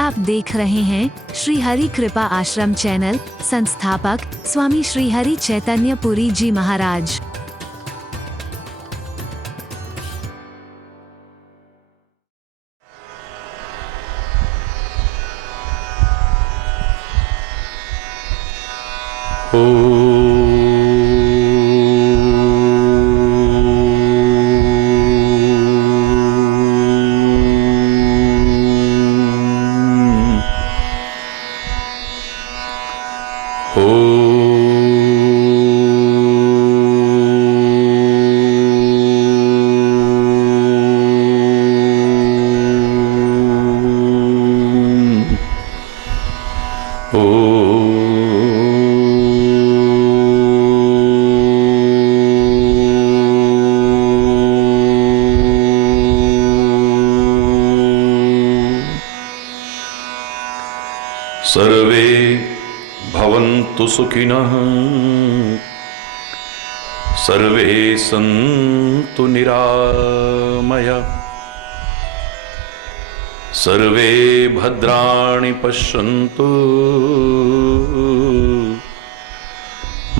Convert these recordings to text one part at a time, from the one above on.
आप देख रहे हैं श्री हरि कृपा आश्रम चैनल। संस्थापक स्वामी श्री हरि चैतन्य पुरी जी महाराज। सर्वे भवन्तु सुखिनः, सर्वे सन्तु निरामया, सर्वे भद्राणि पश्यन्तु,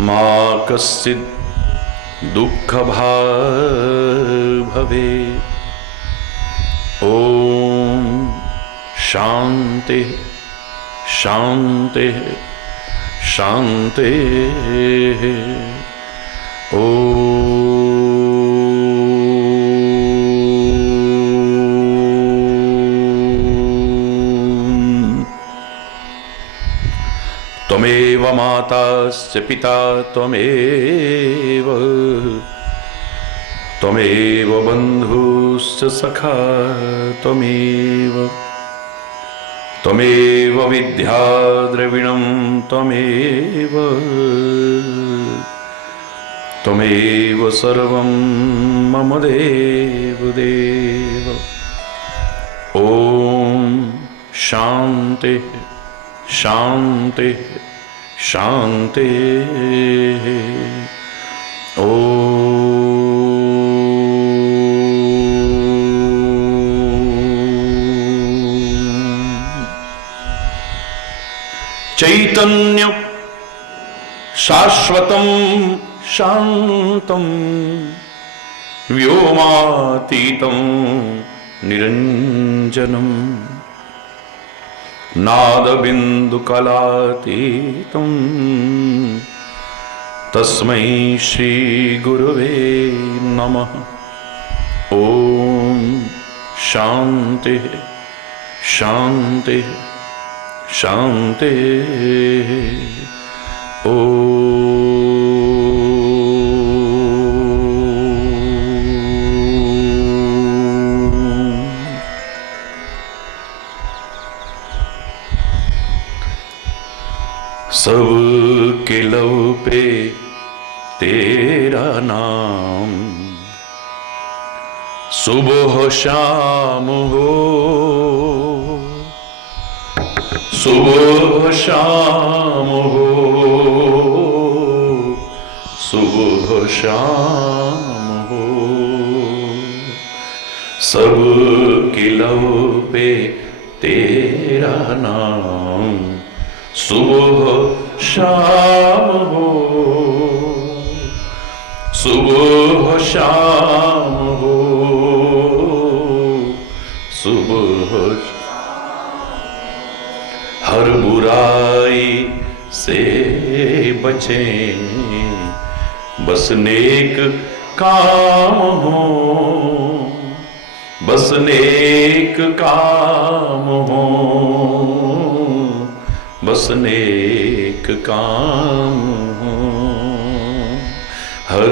मा कश्चित् दुःखभाग् भवेत्। ॐ शान्ति शांति शांति। त्वमेव माताश्च पिता त्वमेव, त्वमेव बन्धुश्च सखा त्वमेव, त्वमेव विद्या द्रविणं त्वमेव, त्वमेव सर्वं मम देवदेव। ॐ शान्ति शान्ति शान्ति। ॐ चैतन्य शाश्वतं शान्तं व्योमातीतं निरञ्जनं नादबिन्दुकलातीतं तस्मै श्री गुरुवे नमः। ॐ शान्ति शान्ति शांति। ओ सबके लव पे तेरा नाम, सुबह शाम हो, सुबह शाम हो, सुबह शाम हो, सब की लव पे तेरा नाम, सुबह शाम हो, सुबह शाम हो, सुबह हर बुराई से बचें, बस नेक काम हो, बस नेक काम हो, बस नेक काम हो। हर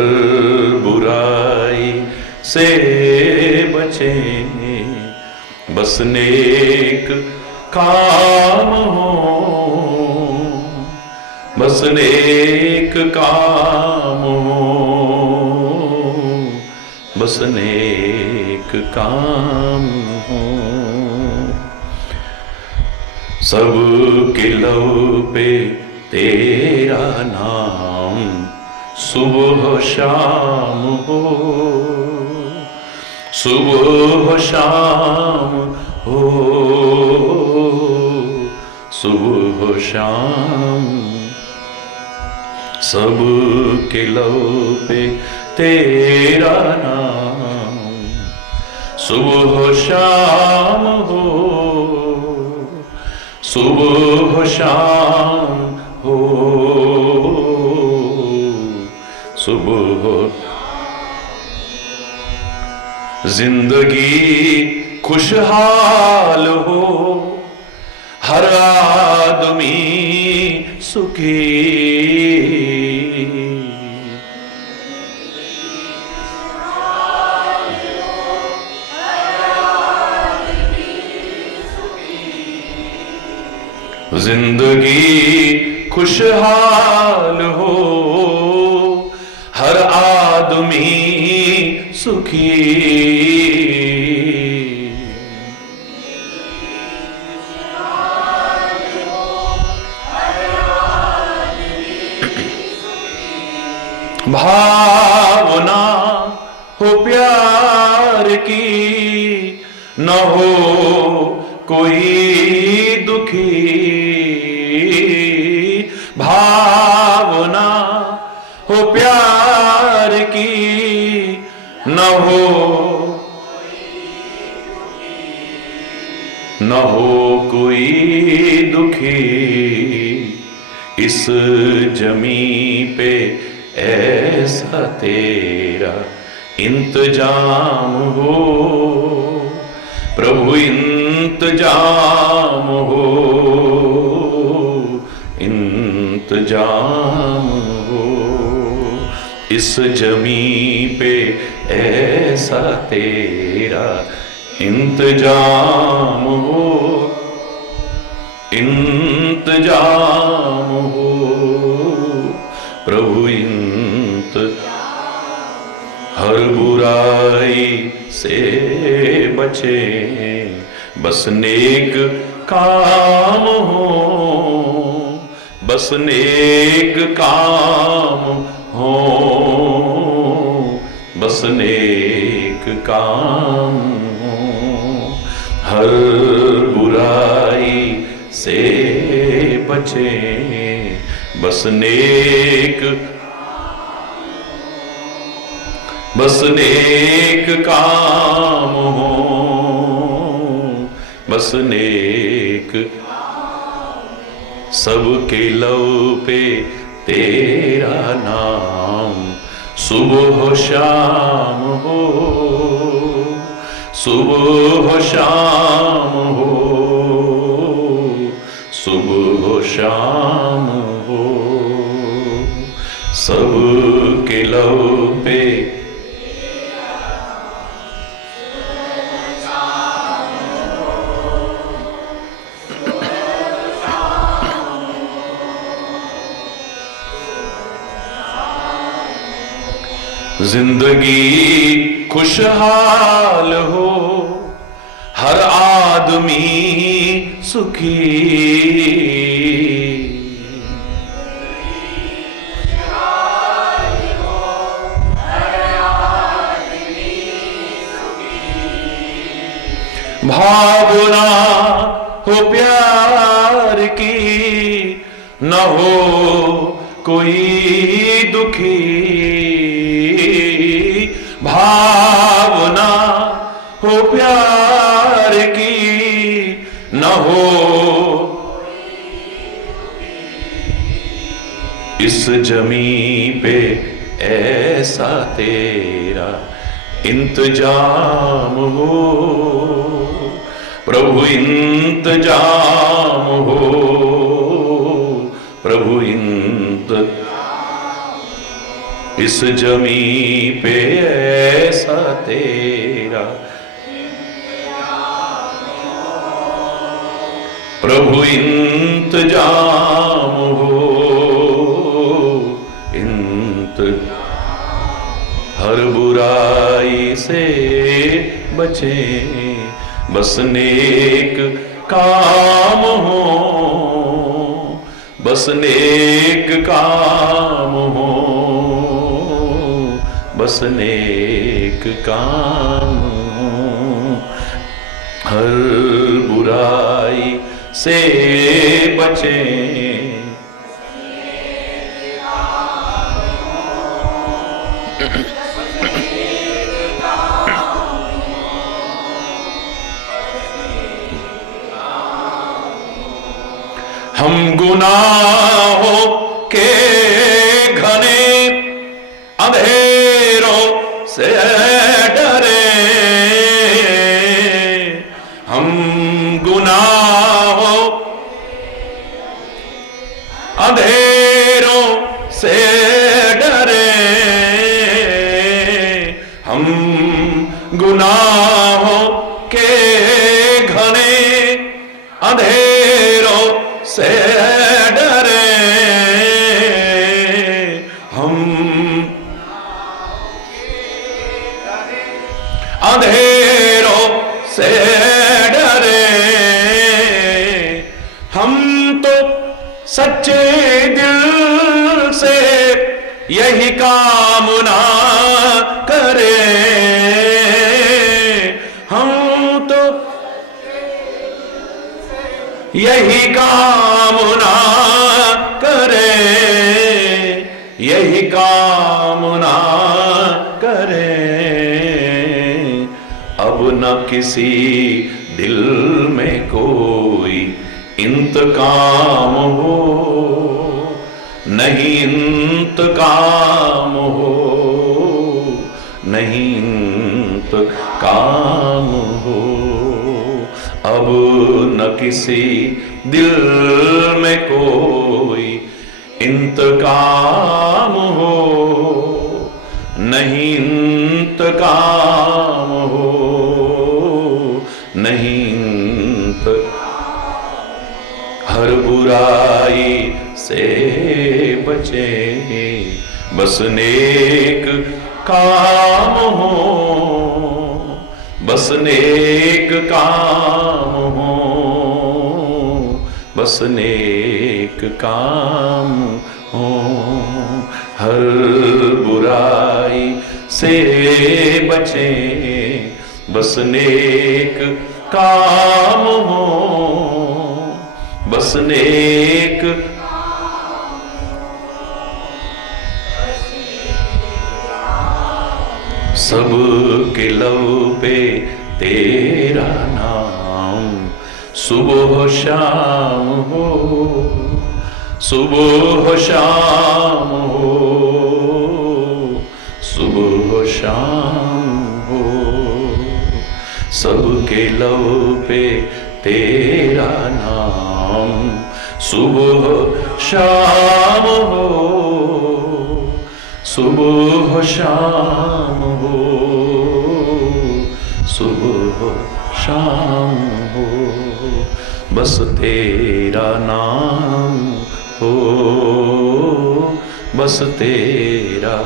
बुराई से बचें, बस नेक काम हो, बस नेक काम हो, बस नेक काम हो। सब के लव पे तेरा नाम, सुबह शाम हो, सुबह शाम हो, सुबह शाम सब के लब पे तेरा नाम, सुबह शाम हो, सुबह शाम हो, सुबह। जिंदगी खुशहाल हो, हर आदमी सुखी, जिंदगी खुशहाल हो, हर आदमी सुखी। भावना हो प्यार की, न हो कोई दुखी, भावना हो प्यार की, न हो कोई दुखी। इस जमी पे ऐसा तेरा इंतजाम हो, प्रभु इंतजाम हो, इंतजाम हो। इस जमी पे ऐसा तेरा इंतजाम हो, इंतजाम हो, प्रभु हर बुराई से बचे, बस नेक काम हो, बस नेक काम हो, बस नेक काम हो। हर बुराई से बचे, बस नेक, बस नेक काम हो, बस नेक। सबके लब पे तेरा नाम, सुबह शाम हो, सुबह शाम हो, सुबह शाम हो। सबके लब पे जिंदगी खुशहाल हो, हर आदमी सुखी, भावना हो प्यार की, न हो कोई दुखी, भावना हो प्यार की, न हो इस जमी पे ऐसा तेरा इंतजाम हो, प्रभु इंतजाम हो, प्रभु इस जमी पे ऐसा तेरा, प्रभु इंतजाम हो, हर बुराई से बचे, बस नेक काम हो, बस नेक काम हो, बस नेक काम हो। हर बुराई से बचें। हम गुनाहों के घने अंधेरों से डरे, हम गुनाहों अंधेरों से डरे, हम गुनाहों के घने अंधेरों से डरे, हम अंधेरों से डरे, हम तो सच्चे दिल से यही कामना करें, हम तो यही कामना करें, यही कामना करें। अब न किसी दिल में कोई इंतकाम हो, नहीं इंतकाम हो, नहीं इंतकाम हो। अब न किसी दिल में कोई इंतकाम हो, नहीं इंतकाम हो, नहीं हर बुराई से बचे, बस नेक काम हो, बस नेक काम हो, बस नेक काम हो। हर बुराई से बचे, बस नेक काम हो, बस नेक सबके लब पे तेरा नाम, सुबह शाम हो, सुबह शाम हो, सुबह शाम हो। सबके लब पे तेरा नाम, सुबह शाम हो, सुबह शाम हो, सुबह शाम हो। बस तेरा नाम हो, बस तेरा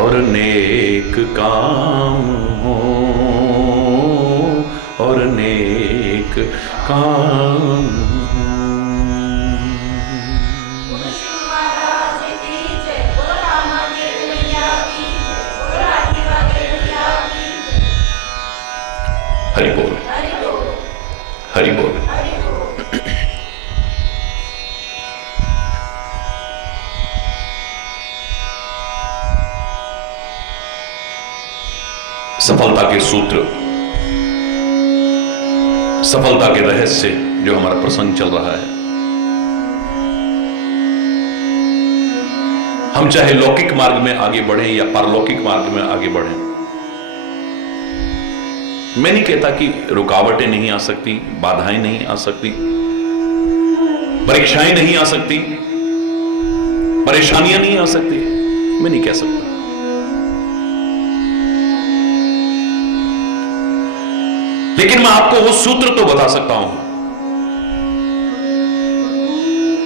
और नेक काम हो, और नेक काम। हरि बोल, हरि बोल। सफलता के सूत्र, सफलता के रहस्य जो हमारा प्रसंग चल रहा है, हम चाहे लौकिक मार्ग में आगे बढ़ें या पारलौकिक मार्ग में आगे बढ़ें, मैं नहीं कहता कि रुकावटें नहीं आ सकती, बाधाएं नहीं आ सकती, परीक्षाएं नहीं आ सकती, परेशानियां नहीं आ सकती, मैं नहीं कह सकता। लेकिन मैं आपको वो सूत्र तो बता सकता हूं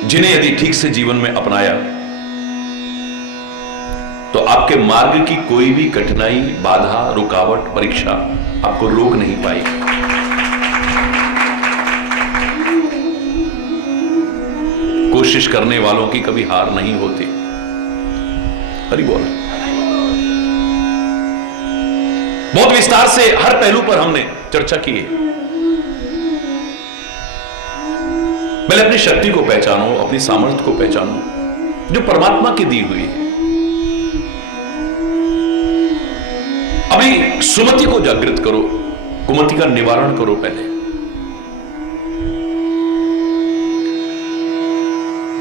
जिन्हें यदि ठीक से जीवन में अपनाया तो आपके मार्ग की कोई भी कठिनाई, बाधा, रुकावट, परीक्षा आपको रोक नहीं पाएगी। कोशिश करने वालों की कभी हार नहीं होती। हरि बोल। बहुत विस्तार से हर पहलू पर हमने चर्चा की है। पहले अपनी शक्ति को पहचानो, अपनी सामर्थ्य को पहचानो जो परमात्मा की दी हुई है। अभी सुमति को जागृत करो, कुमति का निवारण करो। पहले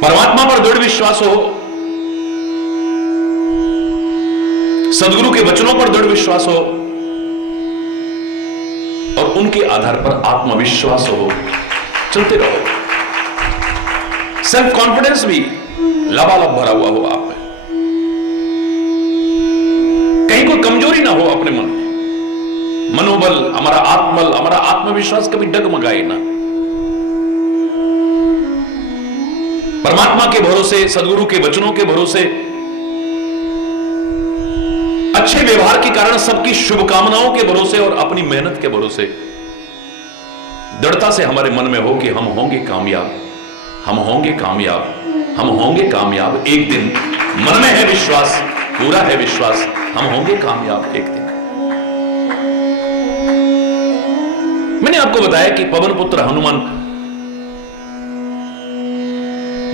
परमात्मा पर दृढ़ विश्वास हो, सदगुरु के वचनों पर दृढ़ विश्वास हो और उनके आधार पर आत्मविश्वास हो। चलते रहो। सेल्फ कॉन्फिडेंस भी लबालब भरा हुआ हो आप में, कहीं कोई कमजोरी ना हो अपने मन में। मनोबल, हमारा आत्मबल, हमारा आत्मविश्वास कभी डगमगाए ना। परमात्मा के भरोसे, सदगुरु के वचनों के भरोसे, अच्छे व्यवहार के कारण सबकी शुभकामनाओं के भरोसे और अपनी मेहनत के भरोसे दृढ़ता से हमारे मन में हो कि हम होंगे कामयाब, हम होंगे कामयाब, हम होंगे कामयाब एक दिन। मन में है विश्वास, पूरा है विश्वास, हम होंगे कामयाब एक दिन। मैंने आपको बताया कि पवन पुत्र हनुमान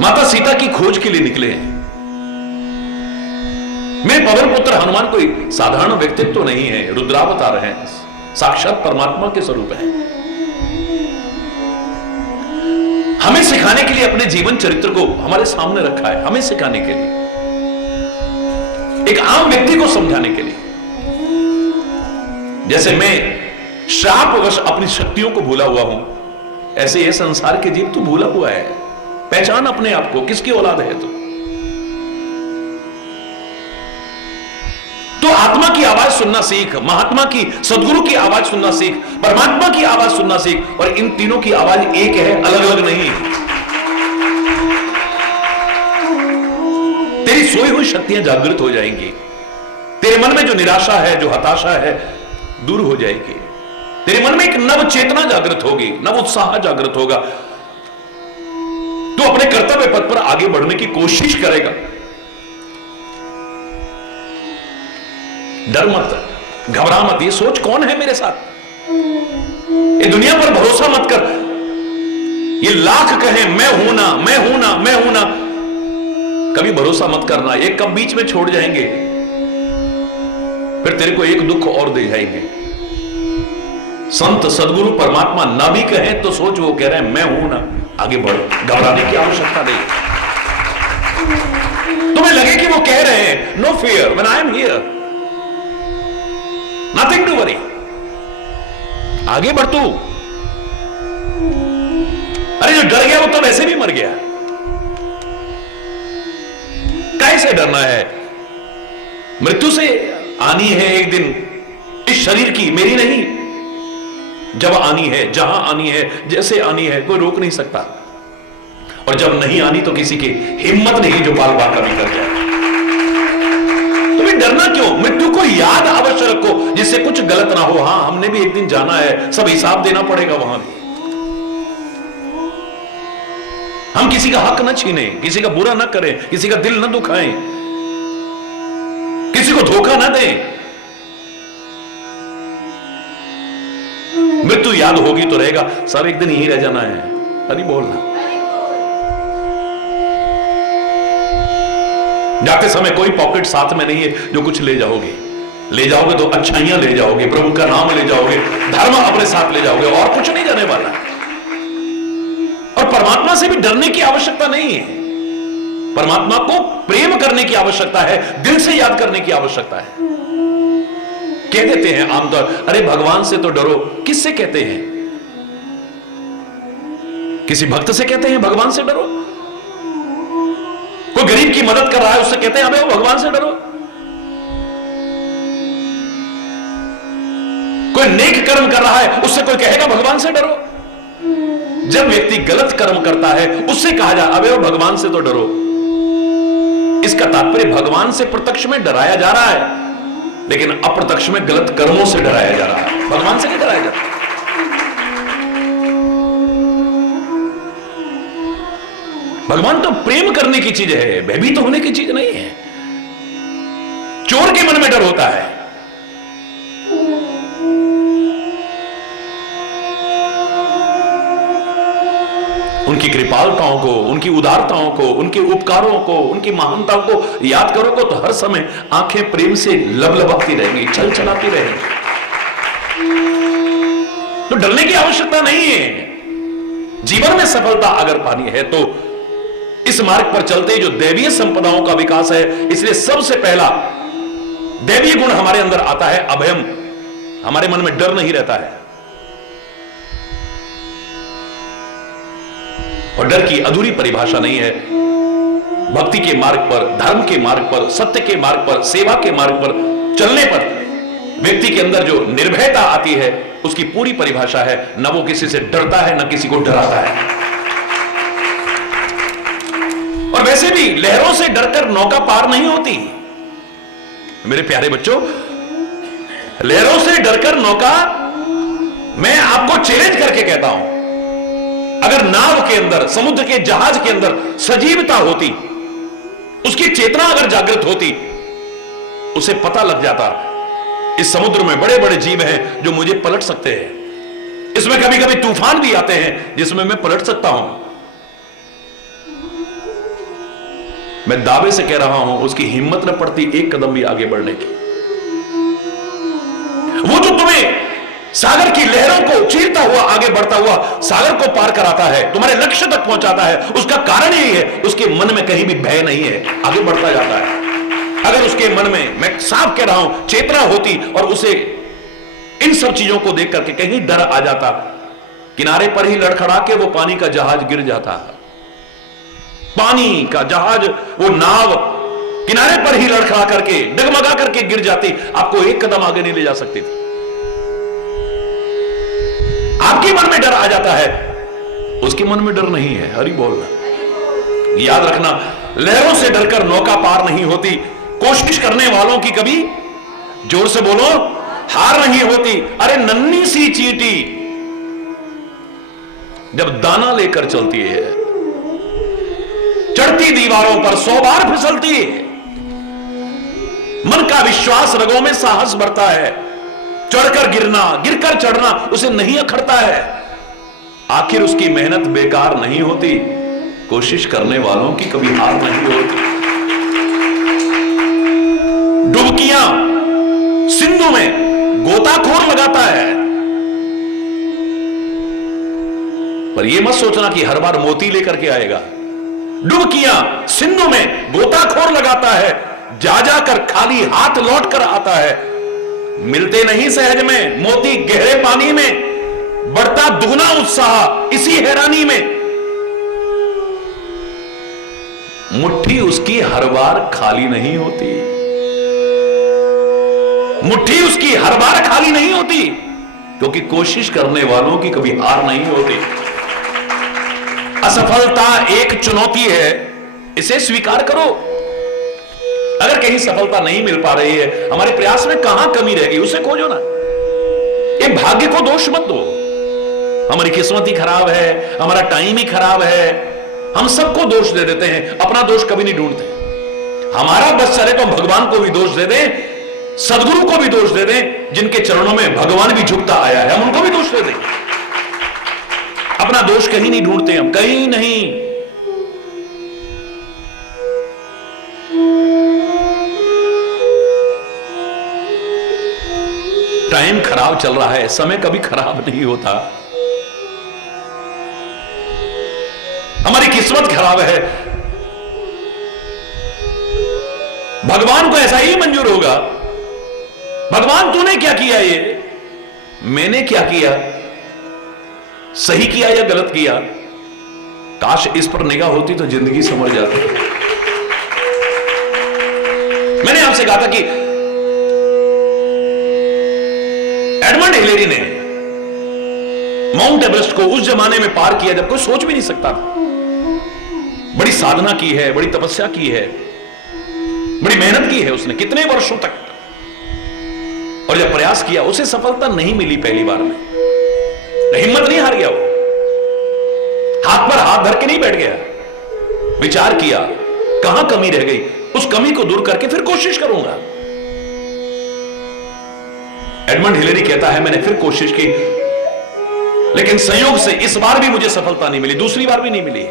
माता सीता की खोज के लिए निकले हैं। मेरे पवन पुत्र हनुमान कोई साधारण व्यक्तित्व तो नहीं है, रुद्रावतार हैं, साक्षात परमात्मा के स्वरूप हैं। हमें सिखाने के लिए अपने जीवन चरित्र को हमारे सामने रखा है, हमें सिखाने के लिए, एक आम व्यक्ति को समझाने के लिए। जैसे मैं श्रापवश अपनी शक्तियों को भूला हुआ हूं, ऐसे ये संसार के जीव तू भूला हुआ है। पहचान अपने आप को, किसकी औलाद है तू। तो आत्मा की आवाज सुनना सीख, महात्मा की, सदगुरु की आवाज सुनना सीख, परमात्मा की आवाज सुनना सीख। और इन तीनों की आवाज एक है, अलग अलग नहीं। तेरी सोई हुई शक्तियां जागृत हो जाएंगी। तेरे मन में जो निराशा है, जो हताशा है, दूर हो जाएगी। तेरे मन में एक नव चेतना जागृत होगी, नव उत्साह जागृत होगा। तू अपने कर्तव्य पथ पर आगे बढ़ने की कोशिश करेगा। डर मत, घबरा मत, ये सोच कौन है मेरे साथ। ये दुनिया पर भरोसा मत कर। ये लाख कहे मैं हूं ना, मैं हूं ना, मैं हूं ना, कभी भरोसा मत करना। ये कब बीच में छोड़ जाएंगे, फिर तेरे को एक दुख और दे जाएंगे। संत, सदगुरु, परमात्मा ना भी कहें तो सोच वो कह रहे हैं मैं हूं ना, आगे बढ़। घबराने की आवश्यकता नहीं। तुम्हें लगे कि वो कह रहे हैं no fear when I am here, nothing to worry, आगे बढ़ तू। अरे जो डर गया वो तो वैसे भी मर गया, कैसे डरना है। मृत्यु से आनी है एक दिन, इस शरीर की, मेरी नहीं। जब आनी है, जहां आनी है, जैसे आनी है, कोई रोक नहीं सकता। और जब नहीं आनी तो किसी की हिम्मत नहीं जो बाल बाल कभी कर जाए। तुम्हें डरना क्यों। मृत्यु को याद अवश्य रखो, जिससे कुछ गलत ना हो। हां, हमने भी एक दिन जाना है, सब हिसाब देना पड़ेगा वहां भी। हम किसी का हक न छीने, किसी का बुरा न करें, किसी का दिल न दुखाएं, किसी को धोखा न दें। मृत्यु याद होगी तो रहेगा, सब एक दिन यही रह जाना है। हरि बोलना। जाते समय कोई पॉकेट साथ में नहीं है जो कुछ ले जाओगे। ले जाओगे तो अच्छाइयां ले जाओगे, प्रभु का नाम ले जाओगे, धर्म अपने साथ ले जाओगे, और कुछ नहीं जाने वाला। और परमात्मा से भी डरने की आवश्यकता नहीं है। परमात्मा को प्रेम करने की आवश्यकता है, दिल से याद करने की आवश्यकता है। कह देते हैं आमतौर, अरे भगवान से तो डरो। किससे कहते हैं? किसी भक्त से कहते हैं भगवान से डरो? कोई गरीब की मदद कर रहा है, उससे कहते हैं अबे वो भगवान से डरो? कोई नेक कर्म कर रहा है, उससे कोई कहेगा भगवान से डरो? जब व्यक्ति गलत कर्म करता है, उससे कहा जा अबे वो भगवान से तो डरो। इसका तात्पर्य भगवान से प्रत्यक्ष में डराया जा रहा है, लेकिन अप्रत्यक्ष में गलत कर्मों से डराया जा रहा है। भगवान से नहीं डराया जाता। भगवान तो प्रेम करने की चीज है, भयभीत होने की चीज नहीं है। चोर के मन में डर होता है। उनकी कृपालताओं को, उनकी उदारताओं को, उनके उपकारों को, उनकी महानताओं को याद करोगे तो हर समय आंखें प्रेम से लबलबाती रहेंगी, छल छलाती रहेंगी। तो डरने की आवश्यकता नहीं है। जीवन में सफलता अगर पानी है तो इस मार्ग पर चलते जो दैवीय संपदाओं का विकास है, इसलिए सबसे पहला दैवीय गुण हमारे अंदर आता है अभयम। हमारे मन में डर नहीं रहता है। और डर की अधूरी परिभाषा नहीं है। भक्ति के मार्ग पर, धर्म के मार्ग पर, सत्य के मार्ग पर, सेवा के मार्ग पर चलने पर व्यक्ति के अंदर जो निर्भयता आती है उसकी पूरी परिभाषा है, न वो किसी से डरता है न किसी को डराता है। और वैसे भी लहरों से डरकर नौका पार नहीं होती। मेरे प्यारे बच्चों, लहरों से डरकर नौका, मैं आपको चैलेंज करके कहता हूं, अगर नाव के अंदर, समुद्र के जहाज के अंदर सजीवता होती, उसकी चेतना अगर जागृत होती, उसे पता लग जाता इस समुद्र में बड़े बड़े जीव हैं जो मुझे पलट सकते हैं। इसमें कभी कभी तूफान भी आते हैं जिसमें मैं पलट सकता हूं। मैं दावे से कह रहा हूं उसकी हिम्मत न पड़ती एक कदम भी आगे बढ़ने की। वो जो तुम्हें सागर की लहरों को चीरता हुआ आगे बढ़ता हुआ सागर को पार कराता है, तुम्हारे लक्ष्य तक पहुंचाता है, उसका कारण यही है उसके मन में कहीं भी भय नहीं है, आगे बढ़ता जाता है। अगर उसके मन में, मैं साफ कह रहा हूं, चेतना होती और उसे इन सब चीजों को देख करके कहीं डर आ जाता, किनारे पर ही लड़खड़ा के वो पानी का जहाज गिर जाता। पानी का जहाज, वो नाव किनारे पर ही लड़खड़ा करके, डगमगा करके गिर जाती, आपको एक कदम आगे नहीं ले जा सकती थी। आपके मन में डर आ जाता है, उसके मन में डर नहीं है। हरि बोलना, याद रखना, लहरों से डरकर नौका पार नहीं होती। कोशिश करने वालों की कभी, जोर से बोलो, हार नहीं होती। अरे नन्ही सी चींटी जब दाना लेकर चलती है, चढ़ती दीवारों पर 100 बार फिसलती है, मन का विश्वास, रगों में साहस बढ़ता है, चढ़कर गिरना, गिरकर चढ़ना उसे नहीं अखड़ता है। आखिर उसकी मेहनत बेकार नहीं होती। कोशिश करने वालों की कभी हार नहीं होती। डुबकियां सिंधु में गोताखोर लगाता है, पर यह मत सोचना कि हर बार मोती लेकर के आएगा। डुबकियां सिंधु में गोताखोर लगाता है, जा जाकर खाली हाथ लौट कर आता है। मिलते नहीं सहज में मोती गहरे पानी में, बढ़ता दुगना उत्साह इसी हैरानी में। मुट्ठी उसकी हर बार खाली नहीं होती। मुट्ठी उसकी हर बार खाली नहीं होती, क्योंकि कोशिश करने वालों की कभी हार नहीं होती। असफलता एक चुनौती है, इसे स्वीकार करो। अगर कहीं सफलता नहीं मिल पा रही है, हमारे प्रयास में कहां कमी रह गई उसे खोजो ना। ये भाग्य को दोष मत दो, हमारी किस्मत ही खराब है, हमारा टाइम ही खराब है, हम सबको दोष दे देते हैं, अपना दोष कभी नहीं ढूंढते। हमारा बस चले तो भगवान को भी दोष दे दें, सदगुरु को भी दोष दे दें, जिनके चरणों में भगवान भी झुकता आया है, हम उनको भी दोष दे दें। अपना दोष कहीं नहीं ढूंढते हम, कहीं नहीं। टाइम खराब चल रहा है, समय कभी खराब नहीं होता। हमारी किस्मत खराब है, भगवान को ऐसा ही मंजूर होगा। भगवान तूने क्या किया, ये मैंने क्या किया, सही किया या गलत किया? काश इस पर निगाह होती तो जिंदगी समझ जाती। मैंने आपसे कहा था कि एडमंड हिलेरी ने माउंट एवरेस्ट को उस जमाने में पार किया जब कोई सोच भी नहीं सकता था। बड़ी साधना की है, बड़ी तपस्या की है, बड़ी मेहनत की है उसने कितने वर्षों तक, और जब प्रयास किया उसे सफलता नहीं मिली पहली बार में। हिम्मत नहीं हार गया, वो हाथ पर हाथ धर के नहीं बैठ गया, विचार किया कहां कमी रह गई, उस कमी को दूर करके फिर कोशिश करूंगा। एडमंड हिलेरी कहता है मैंने फिर कोशिश की, लेकिन संयोग से इस बार भी मुझे सफलता नहीं मिली, दूसरी बार भी नहीं मिली।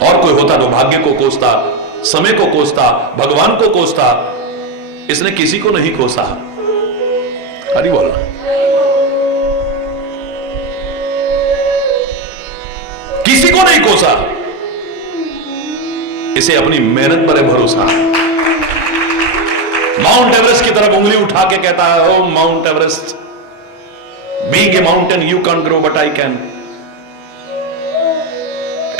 और कोई होता तो भाग्य को कोसता, समय को कोसता, भगवान को कोसता। इसने किसी को नहीं कोसा। हरि बोल। किसी को नहीं कोसा, इसे अपनी मेहनत पर है भरोसा। माउंट एवरेस्ट की तरफ उंगली उठा के कहता है, ओ Mount Everest, being a mountain you can grow but I can.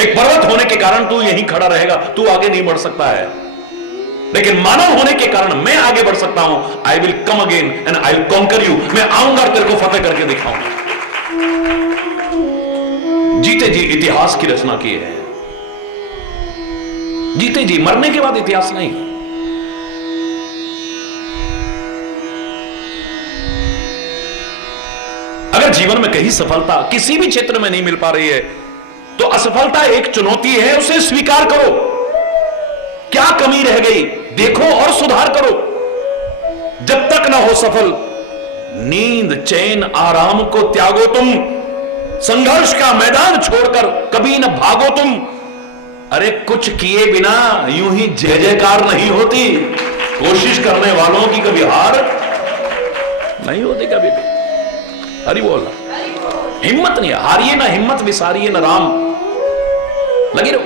एक पर्वत होने के कारण तू यहीं खड़ा रहेगा, तू आगे नहीं बढ़ सकता है, लेकिन मानव होने के कारण मैं आगे बढ़ सकता हूं। I will come again and I will conquer you. मैं आऊंगा और तेरे को फतेह करके दिखाऊंगा। जीते जी इतिहास की रचना की है, जीते जी, मरने के बाद इतिहास नहीं। अगर जीवन में कहीं सफलता किसी भी क्षेत्र में नहीं मिल पा रही है तो असफलता एक चुनौती है, उसे स्वीकार करो। क्या कमी रह गई देखो और सुधार करो। जब तक ना हो सफल, नींद चैन आराम को त्यागो तुम। संघर्ष का मैदान छोड़कर कभी न भागो तुम। अरे कुछ किए बिना यूं ही जय जयकार नहीं होती। कोशिश करने वालों की कभी हार नहीं होती कभी भी। हरि बोल। हिम्मत नहीं, हारिए ना हिम्मत, विसारिए ना राम, लगी रहो।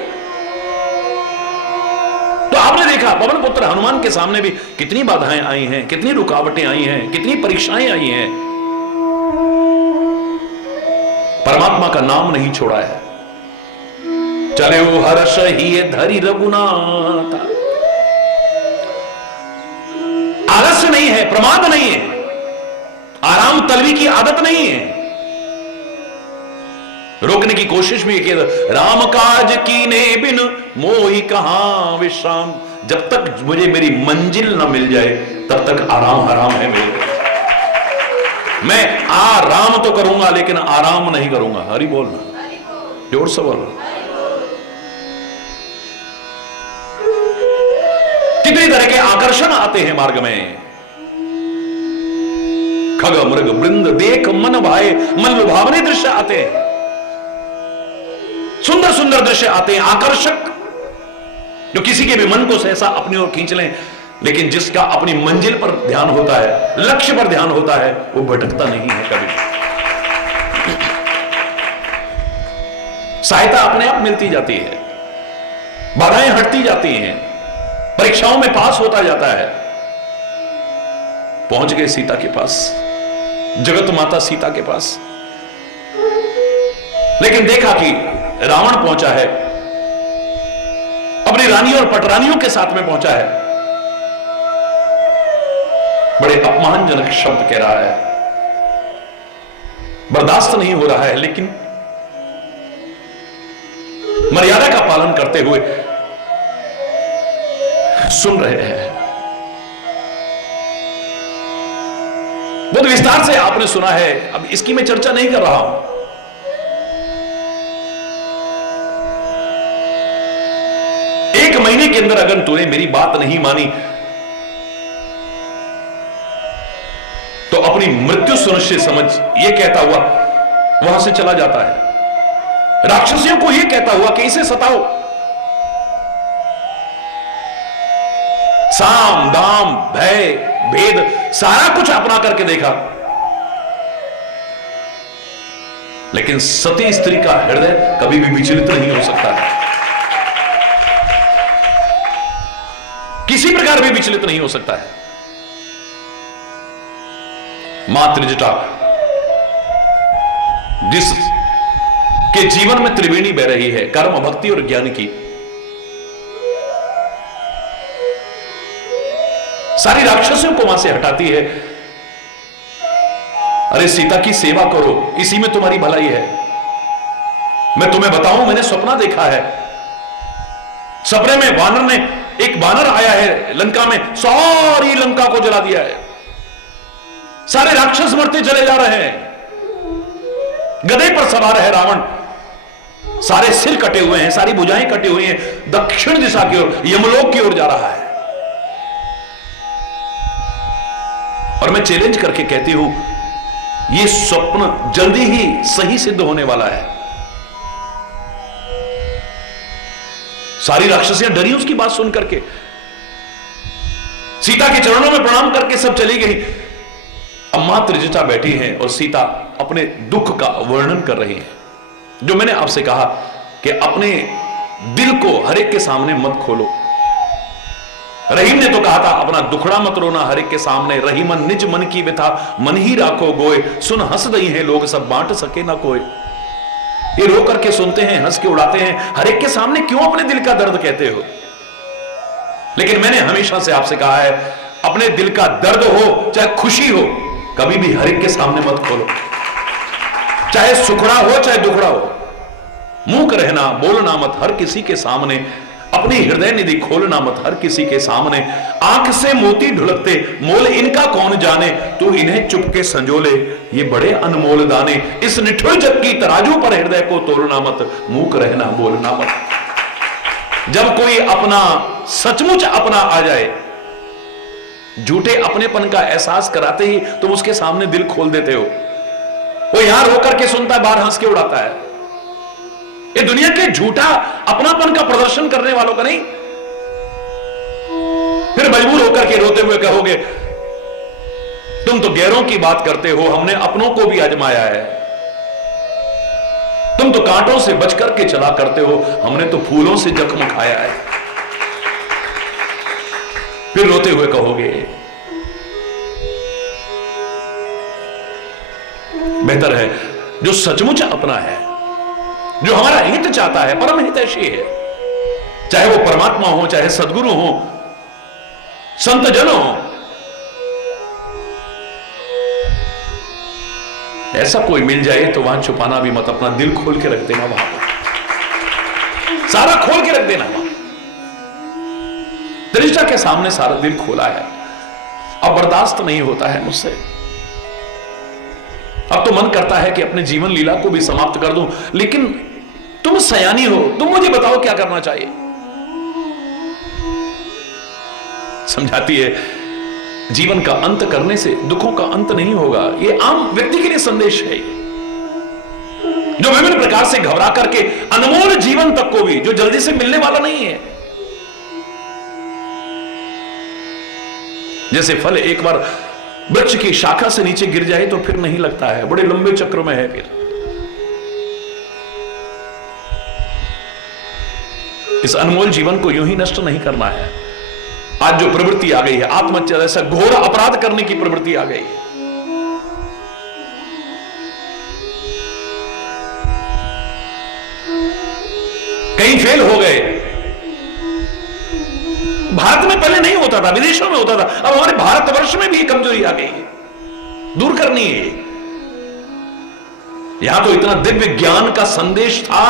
तो आपने देखा पवन पुत्र हनुमान के सामने भी कितनी बाधाएं आई हैं, कितनी रुकावटें आई हैं, कितनी परीक्षाएं आई हैं। परमात्मा का नाम नहीं छोड़ा है। चले वो हर्ष ही धरी रघुनाथ। आलस्य नहीं है, प्रमाद नहीं है, आराम तलवी की आदत नहीं है। रोकने की कोशिश भी की, राम काज कीने बिन मोहि कहां विश्राम। जब तक मुझे मेरी मंजिल न मिल जाए तब तक आराम हराम है मेरे। मैं आराम तो करूंगा लेकिन आराम नहीं करूंगा। हरि बोलना, जोर से बोलना। कितनी तरह के आकर्षण आते हैं मार्ग में। खग मृग वृंद देख मन भाए, मन लुभावने दृश्य आते हैं, सुंदर सुंदर दृश्य आते हैं, आकर्षक, जो किसी के भी मन को सहसा अपनी ओर खींच लें। लेकिन जिसका अपनी मंजिल पर ध्यान होता है, लक्ष्य पर ध्यान होता है, वो भटकता नहीं है कभी। सहायता अपने आप मिलती जाती है, बाधाएं हटती जाती हैं, परीक्षाओं में पास होता जाता है। पहुंच गए सीता के पास, जगत माता सीता के पास। लेकिन देखा कि रावण पहुंचा है, अपनी रानी और पटरानियों के साथ में पहुंचा है, बड़े अपमानजनक शब्द कह रहा है, बर्दाश्त नहीं हो रहा है, लेकिन मर्यादा का पालन करते हुए सुन रहे हैं। बहुत विस्तार से आपने सुना है, अब इसकी मैं चर्चा नहीं कर रहा हूं। एक महीने के अंदर अगर तूने मेरी बात नहीं मानी तो अपनी मृत्यु सुनिश्चित समझ, यह कहता हुआ वहां से चला जाता है। राक्षसियों को यह कहता हुआ कि इसे सताओ। साम दाम भय भेद सारा कुछ अपना करके देखा, लेकिन सती स्त्री का हृदय कभी भी विचलित नहीं हो सकता है, किसी प्रकार भी विचलित नहीं हो सकता है। मां त्रिजटा जिस के जीवन में त्रिवेणी बह रही है, कर्म भक्ति और ज्ञान की, सारी राक्षसियों को वहां से हटाती है। अरे सीता की सेवा करो, इसी में तुम्हारी भलाई है। मैं तुम्हें बताऊं, मैंने सपना देखा है। सपने में वानर ने, एक वानर आया है लंका में, सारी लंका को जला दिया है। सारे राक्षस मरते चले जा रहे हैं। गधे पर सवार है रावण, सारे सिर कटे हुए हैं, सारी भुजाएं कटी हुई हैं, दक्षिण दिशा की ओर, यमलोक की ओर जा रहा है। और मैं चैलेंज करके कहती हूं, ये स्वप्न जल्दी ही सही सिद्ध होने वाला है। सारी राक्षसियां डरी उसकी बात सुन करके, सीता के चरणों में प्रणाम करके सब चली गई। अब मां त्रिजटा बैठी हैं और सीता अपने दुख का वर्णन कर रही है। जो मैंने आपसे कहा कि अपने दिल को हर एक के सामने मत खोलो। रहीम ने तो कहा था अपना दुखड़ा मत रोना हर एक के सामने, रहीमन निज मन की व्यथा मन ही राखो गोए, सुन हंस दई है लोग सब बांट सके ना कोई। ये रो करके सुनते हैं, हंस के उड़ाते हैं, हर एक के सामने क्यों अपने दिल का दर्द कहते हो? लेकिन मैंने हमेशा से आपसे कहा है, अपने दिल का दर्द हो चाहे खुशी हो, कभी भी हर एक के सामने मत खोलो। चाहे सुखड़ा हो चाहे दुखड़ा हो, मूक रहना, बोलना मत हर किसी के सामने, अपनी हृदय निधि खोलना मत हर किसी के सामने। आंख से मोती ढुलकते मोल इनका कौन जाने, तू इन्हें चुपके संजोले ये बड़े अनमोल दाने। इस निठुर जग की तराजू पर हृदय को तोलना मत, मूक रहना बोलना मत। जब कोई अपना सचमुच अपना आ जाए, झूठे अपनेपन का एहसास कराते ही तुम उसके सामने दिल खोल देते हो। वो यहां रो करके सुनता है, बाहर हंस के उड़ाता है। ये दुनिया के झूठा अपनापन का प्रदर्शन करने वालों का नहीं। फिर मजबूर होकर के रोते हुए कहोगे, तुम तो गैरों की बात करते हो, हमने अपनों को भी आजमाया है। तुम तो कांटों से बच करके चला करते हो, हमने तो फूलों से जख्म खाया है। फिर रोते हुए कहोगे, बेहतर है जो सचमुच अपना है, जो हमारा हित चाहता है, परम हितैषी है, चाहे वो परमात्मा हो, चाहे सदगुरु हो, संत जन हो, ऐसा कोई मिल जाए तो वहां छुपाना भी मत, अपना दिल खोल के रख देना, वहां पर सारा खोल के रख देना। वहां त्रिजटा के सामने सारा दिल खोला है, अब बर्दाश्त नहीं होता है मुझसे। अब तो मन करता है कि अपने जीवन लीला को भी समाप्त कर दूं, लेकिन तुम सयानी हो, तुम मुझे बताओ क्या करना चाहिए। समझाती है, जीवन का अंत करने से दुखों का अंत नहीं होगा। यह आम व्यक्ति के लिए संदेश है, जो विभिन्न प्रकार से घबरा करके अनमोल जीवन तक को भी, जो जल्दी से मिलने वाला नहीं है। जैसे फल एक बार वृक्ष की शाखा से नीचे गिर जाए तो फिर नहीं लगता है, बड़े लंबे चक्र में है। फिर इस अनमोल जीवन को यूं ही नष्ट नहीं करना है। आज जो प्रवृत्ति आ गई है, आत्महत्या जैसा घोर अपराध करने की प्रवृत्ति आ गई है, कहीं फेल हो गए। भारत में पहले नहीं होता था, विदेशों में होता था, अब हमारे भारतवर्ष में भी ये कमजोरी आ गई है, दूर करनी है। यहां तो इतना दिव्य ज्ञान का संदेश था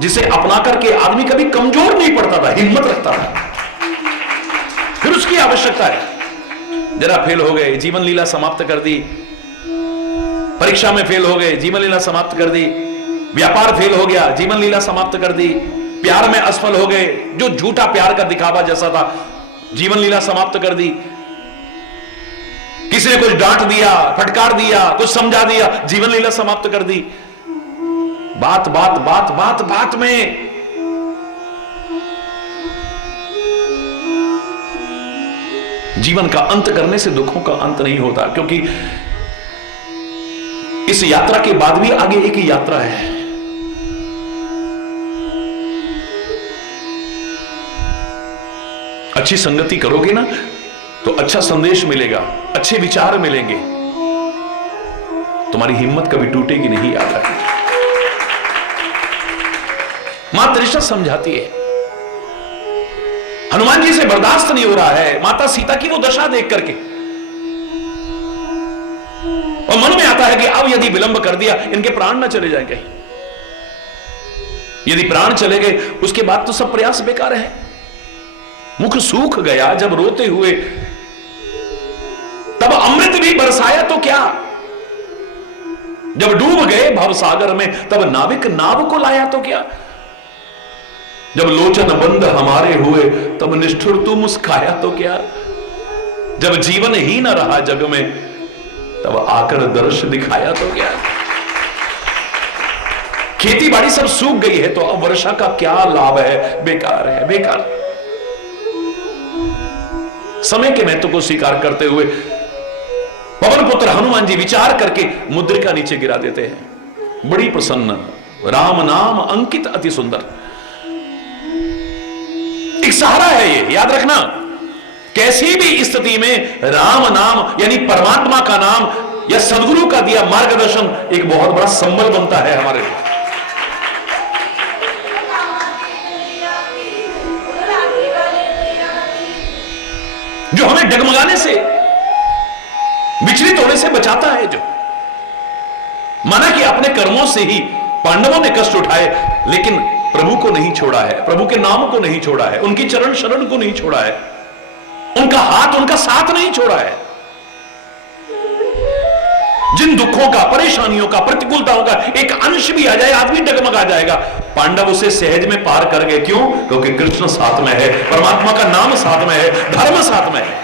जिसे अपना करके आदमी कभी कमजोर नहीं पड़ता था, हिम्मत रखता था। फिर उसकी आवश्यकता है। जरा फेल हो गए, जीवन लीला समाप्त कर दी, परीक्षा में फेल हो गए, जीवन लीला समाप्त कर दी, व्यापार फेल हो गया, जीवन लीला समाप्त कर दी, प्यार में असफल हो गए, जो झूठा प्यार का दिखावा जैसा था, जीवन लीला समाप्त कर दी। किसी ने कुछ डांट दिया, फटकार दिया, कुछ समझा दिया, जीवन लीला समाप्त कर दी। बात बात बात बात बात में जीवन का अंत करने से दुखों का अंत नहीं होता, क्योंकि इस यात्रा के बाद भी आगे एक ही यात्रा है। अच्छी संगति करोगे ना तो अच्छा संदेश मिलेगा, अच्छे विचार मिलेंगे, तुम्हारी हिम्मत कभी टूटेगी नहीं। याद रखना। मां त्रिशा समझाती है, हनुमान जी से बर्दाश्त नहीं हो रहा है माता सीता की वो दशा देख करके, और मन में आता है कि अब यदि विलंब कर दिया इनके प्राण न चले जाए कहीं। यदि प्राण चले गए उसके बाद तो सब प्रयास बेकार है। मुख सूख गया जब रोते हुए, तब अमृत भी बरसाया तो क्या, जब डूब गए भवसागर में तब नाविक नाव को लाया तो क्या, जब लोचन बंद हमारे हुए तब निष्ठुर तू मुस्काया तो क्या, जब जीवन ही न रहा जग में तब आकर दर्श दिखाया तो क्या। खेती बाड़ी सब सूख गई है तो अब वर्षा का क्या लाभ है, बेकार है, बेकार। समय के महत्व को स्वीकार करते हुए पवन पुत्र हनुमान जी विचार करके मुद्रिका नीचे गिरा देते हैं। बड़ी प्रसन्न, राम नाम अंकित अति सुंदर। एक सहारा है ये, याद रखना। कैसी भी स्थिति में राम नाम यानी परमात्मा का नाम या सदगुरु का दिया मार्गदर्शन एक बहुत बड़ा संबल बनता है हमारे लिए, जो हमें डगमगाने से, विचलित होने से बचाता है। जो माना कि अपने कर्मों से ही पांडवों ने कष्ट उठाए, लेकिन प्रभु को नहीं छोड़ा है, प्रभु के नाम को नहीं छोड़ा है, उनकी चरण शरण को नहीं छोड़ा है, उनका हाथ, उनका साथ नहीं छोड़ा है। जिन दुखों का, परेशानियों का, प्रतिकूलताओं का एक अंश भी आ जाए, आदमी डगमगा जाएगा। पांडव उसे सहज में पार कर गए। क्यों? क्योंकि कृष्ण साथ में है, परमात्मा का नाम साथ में है, धर्म साथ में है।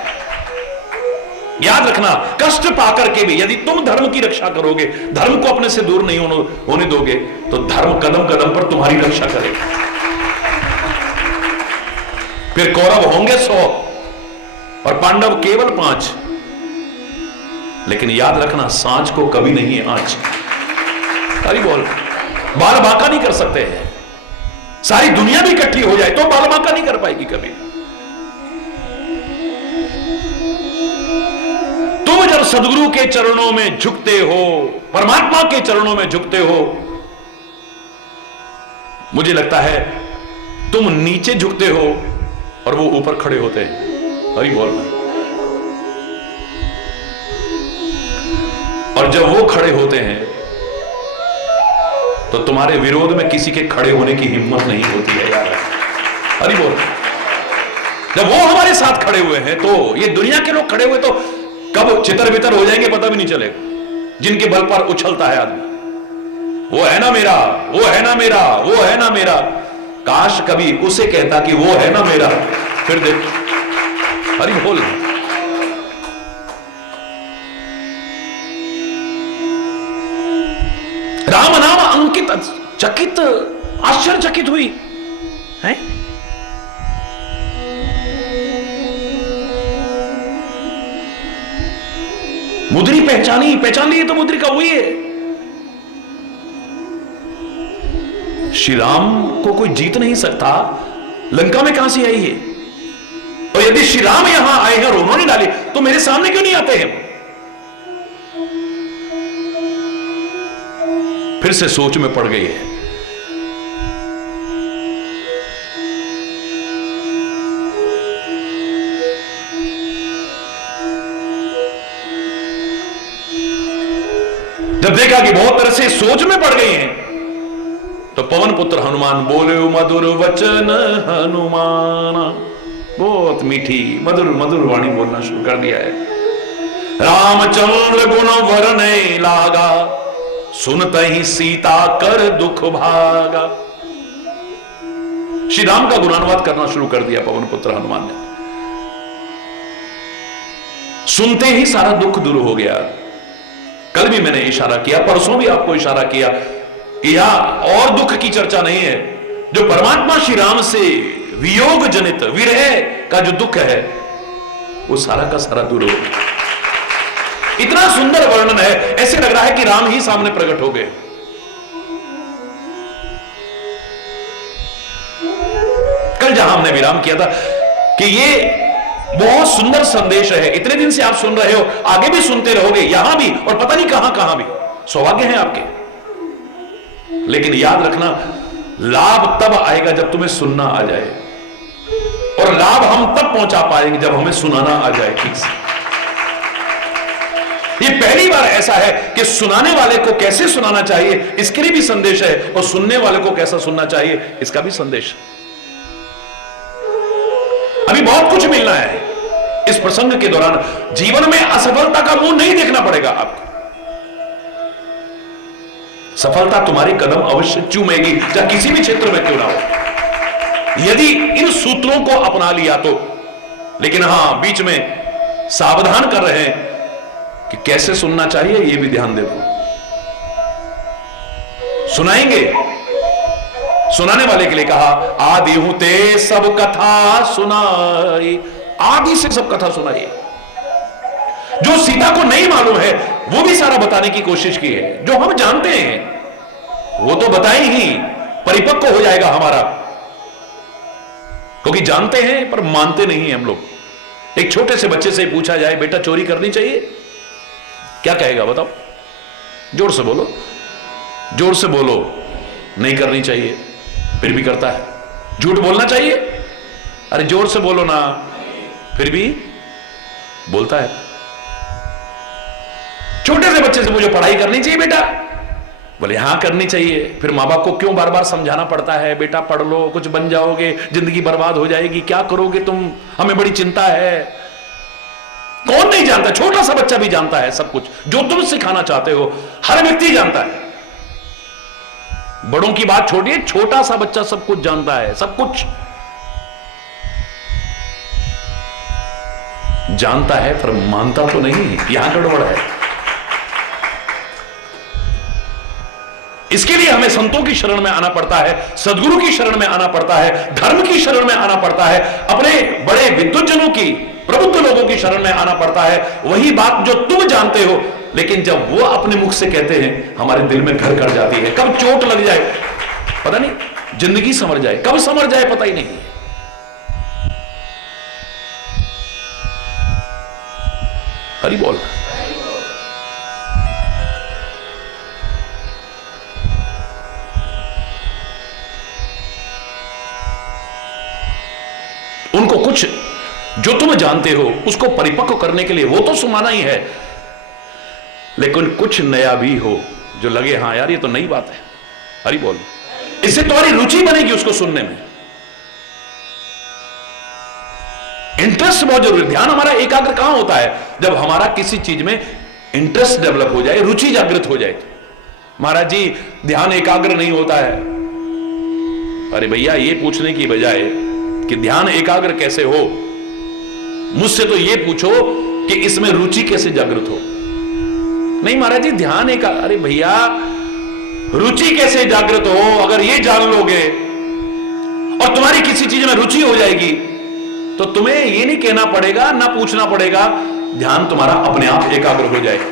याद रखना, कष्ट पाकर के भी यदि तुम धर्म की रक्षा करोगे, धर्म को अपने से दूर नहीं होने दोगे, तो धर्म कदम कदम पर तुम्हारी रक्षा करेगा। फिर कौरव होंगे 100 और पांडव केवल 5। लेकिन याद रखना, सांझ को कभी नहीं है आंच। अरे बोल, बाल बांका नहीं कर सकते हैं। सारी दुनिया भी इकट्ठी हो जाए तो बाल बांका नहीं कर पाएगी कभी। तुम जब सदगुरु के चरणों में झुकते हो, परमात्मा के चरणों में झुकते हो, मुझे लगता है तुम नीचे झुकते हो और वो ऊपर खड़े होते हैं। हरि बोल। और जब वो खड़े होते हैं तो तुम्हारे विरोध में किसी के खड़े होने की हिम्मत नहीं होती है यार। हरि बोल। जब वो हमारे साथ खड़े हुए हैं तो ये दुनिया के लोग खड़े हुए तो कब चितर बितर हो जाएंगे पता भी नहीं चलेगा। जिनके बल पर उछलता है आदमी, वो है ना मेरा, वो है ना मेरा, वो है ना मेरा। काश कभी उसे कहता कि वो है ना मेरा, फिर देख। हरि बोल। राम नाम अंकित, चकित, आश्चर्यचकित हुई है। मुद्री पहचान ली तो मुद्रिका हुई है। श्री राम को कोई जीत नहीं सकता, लंका में कहां से आई है? और यदि श्री राम यहां आए हैं और उन्होंने डाली तो मेरे सामने क्यों नहीं आते हैं? फिर से सोच में पड़ गई है। जब देखा कि बहुत तरह से सोच में पड़ गई हैं, तो पवन पुत्र हनुमान बोले, मधुर वचन हनुमाना। बहुत मीठी मधुर मधुर वाणी बोलना शुरू कर दिया है। रामचंद्र गुण वरने लागा, सुनते ही सीता कर दुख भागा। श्री राम का गुणानुवाद करना शुरू कर दिया पवन पुत्र हनुमान ने। सुनते ही सारा दुख दूर हो गया। कल भी मैंने इशारा किया, परसों भी आपको इशारा किया कि यहां और दुख की चर्चा नहीं है। जो परमात्मा श्री राम से वियोग जनित विरह का जो दुख है वो सारा का सारा दूर हो गया। इतना सुंदर वर्णन है, ऐसे लग रहा है कि राम ही सामने प्रकट हो गए। कल जहां हमने विराम किया था कि ये बहुत सुंदर संदेश है, इतने दिन से आप सुन रहे हो, आगे भी सुनते रहोगे, यहां भी और पता नहीं कहां कहां भी। सौभाग्य है आपके। लेकिन याद रखना, लाभ तब आएगा जब तुम्हें सुनना आ जाए, और लाभ हम तब पहुंचा पाएंगे जब हमें सुनाना आ जाए ठीक से। ये पहली बार ऐसा है कि सुनाने वाले को कैसे सुनाना चाहिए इसके लिए भी संदेश है, और सुनने वाले को कैसा सुनना चाहिए इसका भी संदेश। अभी बहुत कुछ मिलना है इस प्रसंग के दौरान। जीवन में असफलता का मुंह नहीं देखना पड़ेगा आपको। सफलता तुम्हारी कदम अवश्य चूमेगी, चाहे किसी भी क्षेत्र में क्यों ना हो, यदि इन सूत्रों को अपना लिया तो। लेकिन हां, बीच में सावधान कर रहे हैं कि कैसे सुनना चाहिए ये भी ध्यान दे दो। सुनाएंगे, सुनाने वाले के लिए कहा आदि हूं ते सब कथा सुनाई, आदि से सब कथा सुनाई। जो सीता को नहीं मालूम है वो भी सारा बताने की कोशिश की है। जो हम जानते हैं वो तो बताए ही, परिपक्व हो जाएगा हमारा, क्योंकि जानते हैं पर मानते नहीं हैं हम लोग। एक छोटे से बच्चे से पूछा जाए बेटा चोरी करनी चाहिए, क्या कहेगा बताओ? जोर से बोलो, जोर से बोलो। नहीं करनी चाहिए, फिर भी करता है। झूठ बोलना चाहिए, अरे जोर से बोलो ना, फिर भी बोलता है। छोटे से बच्चे से पूछो पढ़ाई करनी चाहिए बेटा, बोले हां करनी चाहिए। फिर मां बाप को क्यों बार बार समझाना पड़ता है बेटा पढ़ लो, कुछ बन जाओगे, जिंदगी बर्बाद हो जाएगी, क्या करोगे तुम, हमें बड़ी चिंता है। कौन नहीं जानता? छोटा सा बच्चा भी जानता है सब कुछ जो तुम सिखाना चाहते हो, हर व्यक्ति जानता है। बड़ों की बात छोड़िए, छोटा सा बच्चा सब कुछ जानता है, सब कुछ जानता है पर मानता तो नहीं, यहां गड़बड़ है। इसके लिए हमें संतों की शरण में आना पड़ता है, सदगुरु की शरण में आना पड़ता है, धर्म की शरण में आना पड़ता है, अपने बड़े विद्वज्जनों की, प्रबुद्ध लोगों की शरण में आना पड़ता है। वही बात जो तुम जानते हो, लेकिन जब वो अपने मुख से कहते हैं हमारे दिल में घर कर जाती है। कब चोट लग जाए पता नहीं, जिंदगी समझ जाए, कब समझ जाए पता ही नहीं। हरि बोल। उनको कुछ जो तुम जानते हो उसको परिपक्व करने के लिए वो तो सुनाना ही है, लेकिन कुछ नया भी हो जो लगे हाँ यार ये तो नई बात है। हरि बोल। इससे तुम्हारी रुचि बनेगी उसको सुनने में। इंटरेस्ट बहुत जरूरी। ध्यान हमारा एकाग्र कहां होता है? जब हमारा किसी चीज में इंटरेस्ट डेवलप हो जाए, रुचि जागृत हो जाए। महाराज जी ध्यान एकाग्र नहीं होता है। अरे भैया ये पूछने की बजाय कि ध्यान एकाग्र कैसे हो, मुझसे तो ये पूछो कि इसमें रुचि कैसे जागृत हो। नहीं महाराज जी ध्यान एकाग्र, अरे भैया रुचि कैसे जागृत हो? अगर ये जान लोगे और तुम्हारी किसी चीज में रुचि हो जाएगी तो तुम्हें ये नहीं कहना पड़ेगा, ना पूछना पड़ेगा, ध्यान तुम्हारा अपने आप एकाग्र हो जाएगा।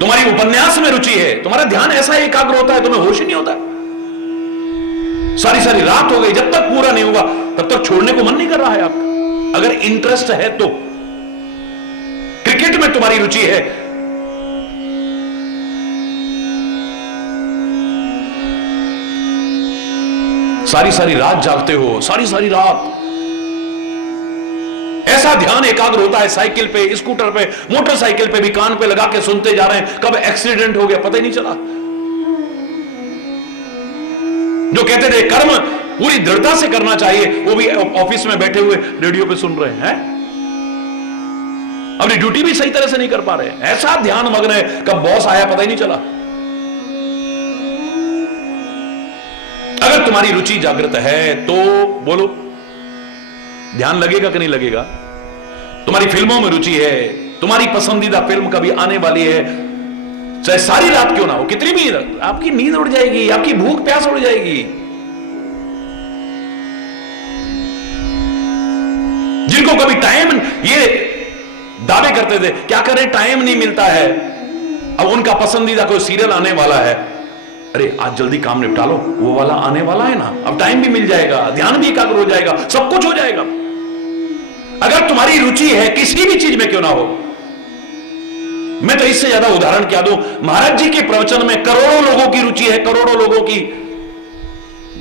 तुम्हारी उपन्यास में रुचि है, तुम्हारा ध्यान ऐसा एकाग्र होता है तुम्हें होश ही नहीं होता। सारी सारी रात हो गई, जब तक पूरा नहीं होगा तब तक छोड़ने को मन नहीं कर रहा है आपका। अगर इंटरेस्ट है तो, क्रिकेट में तुम्हारी रुचि है, सारी सारी रात जागते हो, सारी सारी रात ऐसा ध्यान एकाग्र होता है। साइकिल पे, स्कूटर पे, मोटरसाइकिल पे भी कान पे लगा के सुनते जा रहे हैं, कब एक्सीडेंट हो गया पता ही नहीं चला। जो कहते थे कर्म पूरी दृढ़ता से करना चाहिए, वो भी ऑफिस में बैठे हुए रेडियो पे सुन रहे हैं, अपनी ड्यूटी भी सही तरह से नहीं कर पा रहे। ऐसा ध्यान मग्न है, कब बॉस आया पता ही नहीं चला। अगर तुम्हारी रुचि जागृत है तो बोलो ध्यान लगेगा कि नहीं लगेगा? तुम्हारी फिल्मों में रुचि है, तुम्हारी पसंदीदा फिल्म कभी आने वाली है, चाहे सारी रात क्यों ना हो, कितनी भी आपकी नींद उड़ जाएगी, आपकी भूख प्यास उड़ जाएगी। जिनको कभी टाइम, ये दावे करते थे क्या करें टाइम नहीं मिलता है, अब उनका पसंदीदा कोई सीरियल आने वाला है, अरे आज जल्दी काम निपटा लो, वो वाला आने वाला है ना, अब टाइम भी मिल जाएगा, ध्यान भी एकाग्र हो जाएगा, सब कुछ हो जाएगा। अगर तुम्हारी रुचि है किसी भी चीज में क्यों ना हो, मैं तो इससे ज्यादा उदाहरण क्या दूं, महाराज जी के प्रवचन में करोड़ों लोगों की रुचि है, करोड़ों लोगों की,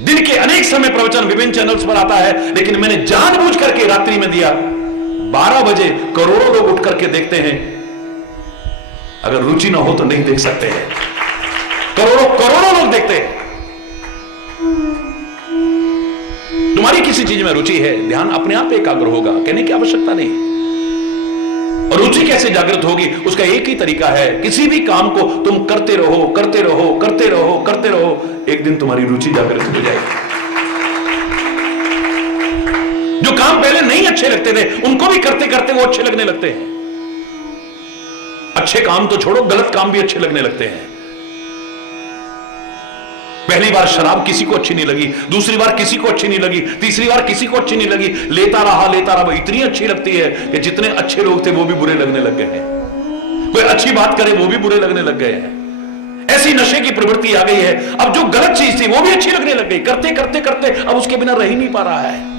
दिन के अनेक समय प्रवचन विभिन्न चैनल्स पर आता है, लेकिन मैंने जानबूझ करके रात्रि में दिया, 12 बजे करोड़ों लोग उठ करके देखते हैं। अगर रुचि ना हो तो नहीं देख सकते हैं, करोड़ों करोड़ों लोग देखते हैं। तुम्हारी किसी चीज में रुचि है, ध्यान अपने आप एकाग्र होगा, कहने की आवश्यकता नहीं। और रुचि कैसे जागृत होगी, उसका एक ही तरीका है, किसी भी काम को तुम करते रहो, करते रहो, करते रहो, करते रहो, एक दिन तुम्हारी रुचि जागृत हो जाएगी। जो काम पहले नहीं अच्छे लगते थे उनको भी करते करते वो अच्छे लगने लगते हैं। अच्छे काम तो छोड़ो, गलत काम भी अच्छे लगने लगते हैं। पहली बार शराब किसी को अच्छी नहीं लगी, दूसरी बार किसी को अच्छी नहीं लगी, तीसरी बार किसी को अच्छी नहीं लगी, लेता रहा, इतनी अच्छी लगती है कि जितने अच्छे लोग थे वो भी बुरे लगने लग गए हैं। कोई अच्छी बात करे वो भी बुरे लगने लग गए हैं। ऐसी नशे की प्रवृत्ति आ गई है। अब जो गलत चीज थी वो भी अच्छी लगने लग गई, करते करते करते अब उसके बिना रह ही नहीं पा रहा है।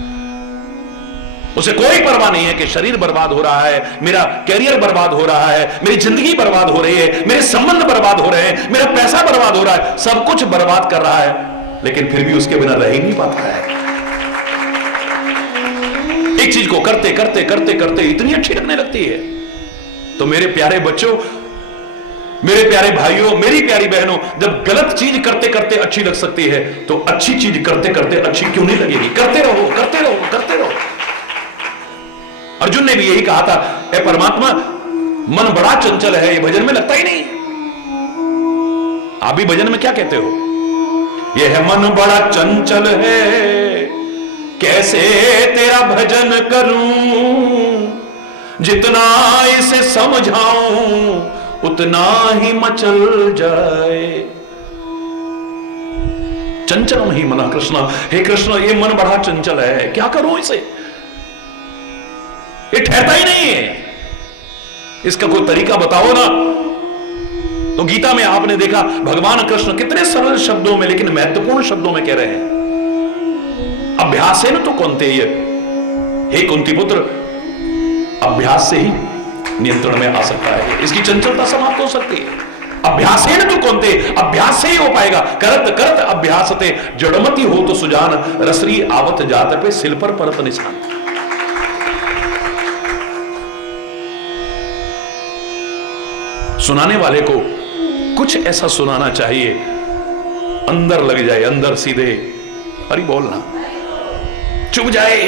उसे कोई परवाह नहीं है कि शरीर बर्बाद हो रहा है, मेरा कैरियर बर्बाद हो रहा है, मेरी जिंदगी बर्बाद हो रही है, मेरे संबंध बर्बाद हो रहे हैं, मेरा पैसा बर्बाद हो रहा है, सब कुछ बर्बाद कर रहा है, लेकिन फिर भी उसके बिना रह ही नहीं पाता है। एक चीज को करते करते करते करते इतनी अच्छी लगने लगती है। तो मेरे प्यारे बच्चों, मेरे प्यारे भाइयों, मेरी प्यारी बहनों, जब गलत चीज करते करते अच्छी लग सकती है तो अच्छी चीज करते करते अच्छी क्यों नहीं लगेगी? करते रहो, करते रहो, करते रहो। अर्जुन ने भी यही कहा था, ए परमात्मा, मन बड़ा चंचल है, ये भजन में लगता ही नहीं। आप भी भजन में क्या कहते हो? ये है मन बड़ा चंचल है, कैसे तेरा भजन करूं, जितना इसे समझाऊं उतना ही मचल जाए। चंचलम ही मना कृष्ण, हे कृष्ण ये मन बड़ा चंचल है, क्या करूं इसे? ये ठहरता ही नहीं है, इसका कोई तरीका बताओ ना। तो गीता में आपने देखा भगवान कृष्ण कितने सरल शब्दों में लेकिन महत्वपूर्ण शब्दों में कह रहे हैं, अभ्यास है ना तो कौनते, हे कुंती पुत्र, अभ्यास से ही नियंत्रण में आ सकता है, इसकी चंचलता समाप्त हो सकती है। अभ्यास है ना तो कौनते, अभ्यास से ही हो पाएगा। करत करत अभ्यासते जड़मती हो तो सुजान, रसरी आवत जात पे सिल पर परत निशान। सुनाने वाले को कुछ ऐसा सुनाना चाहिए अंदर लग जाए, अंदर सीधे हरि बोलना चुभ जाए।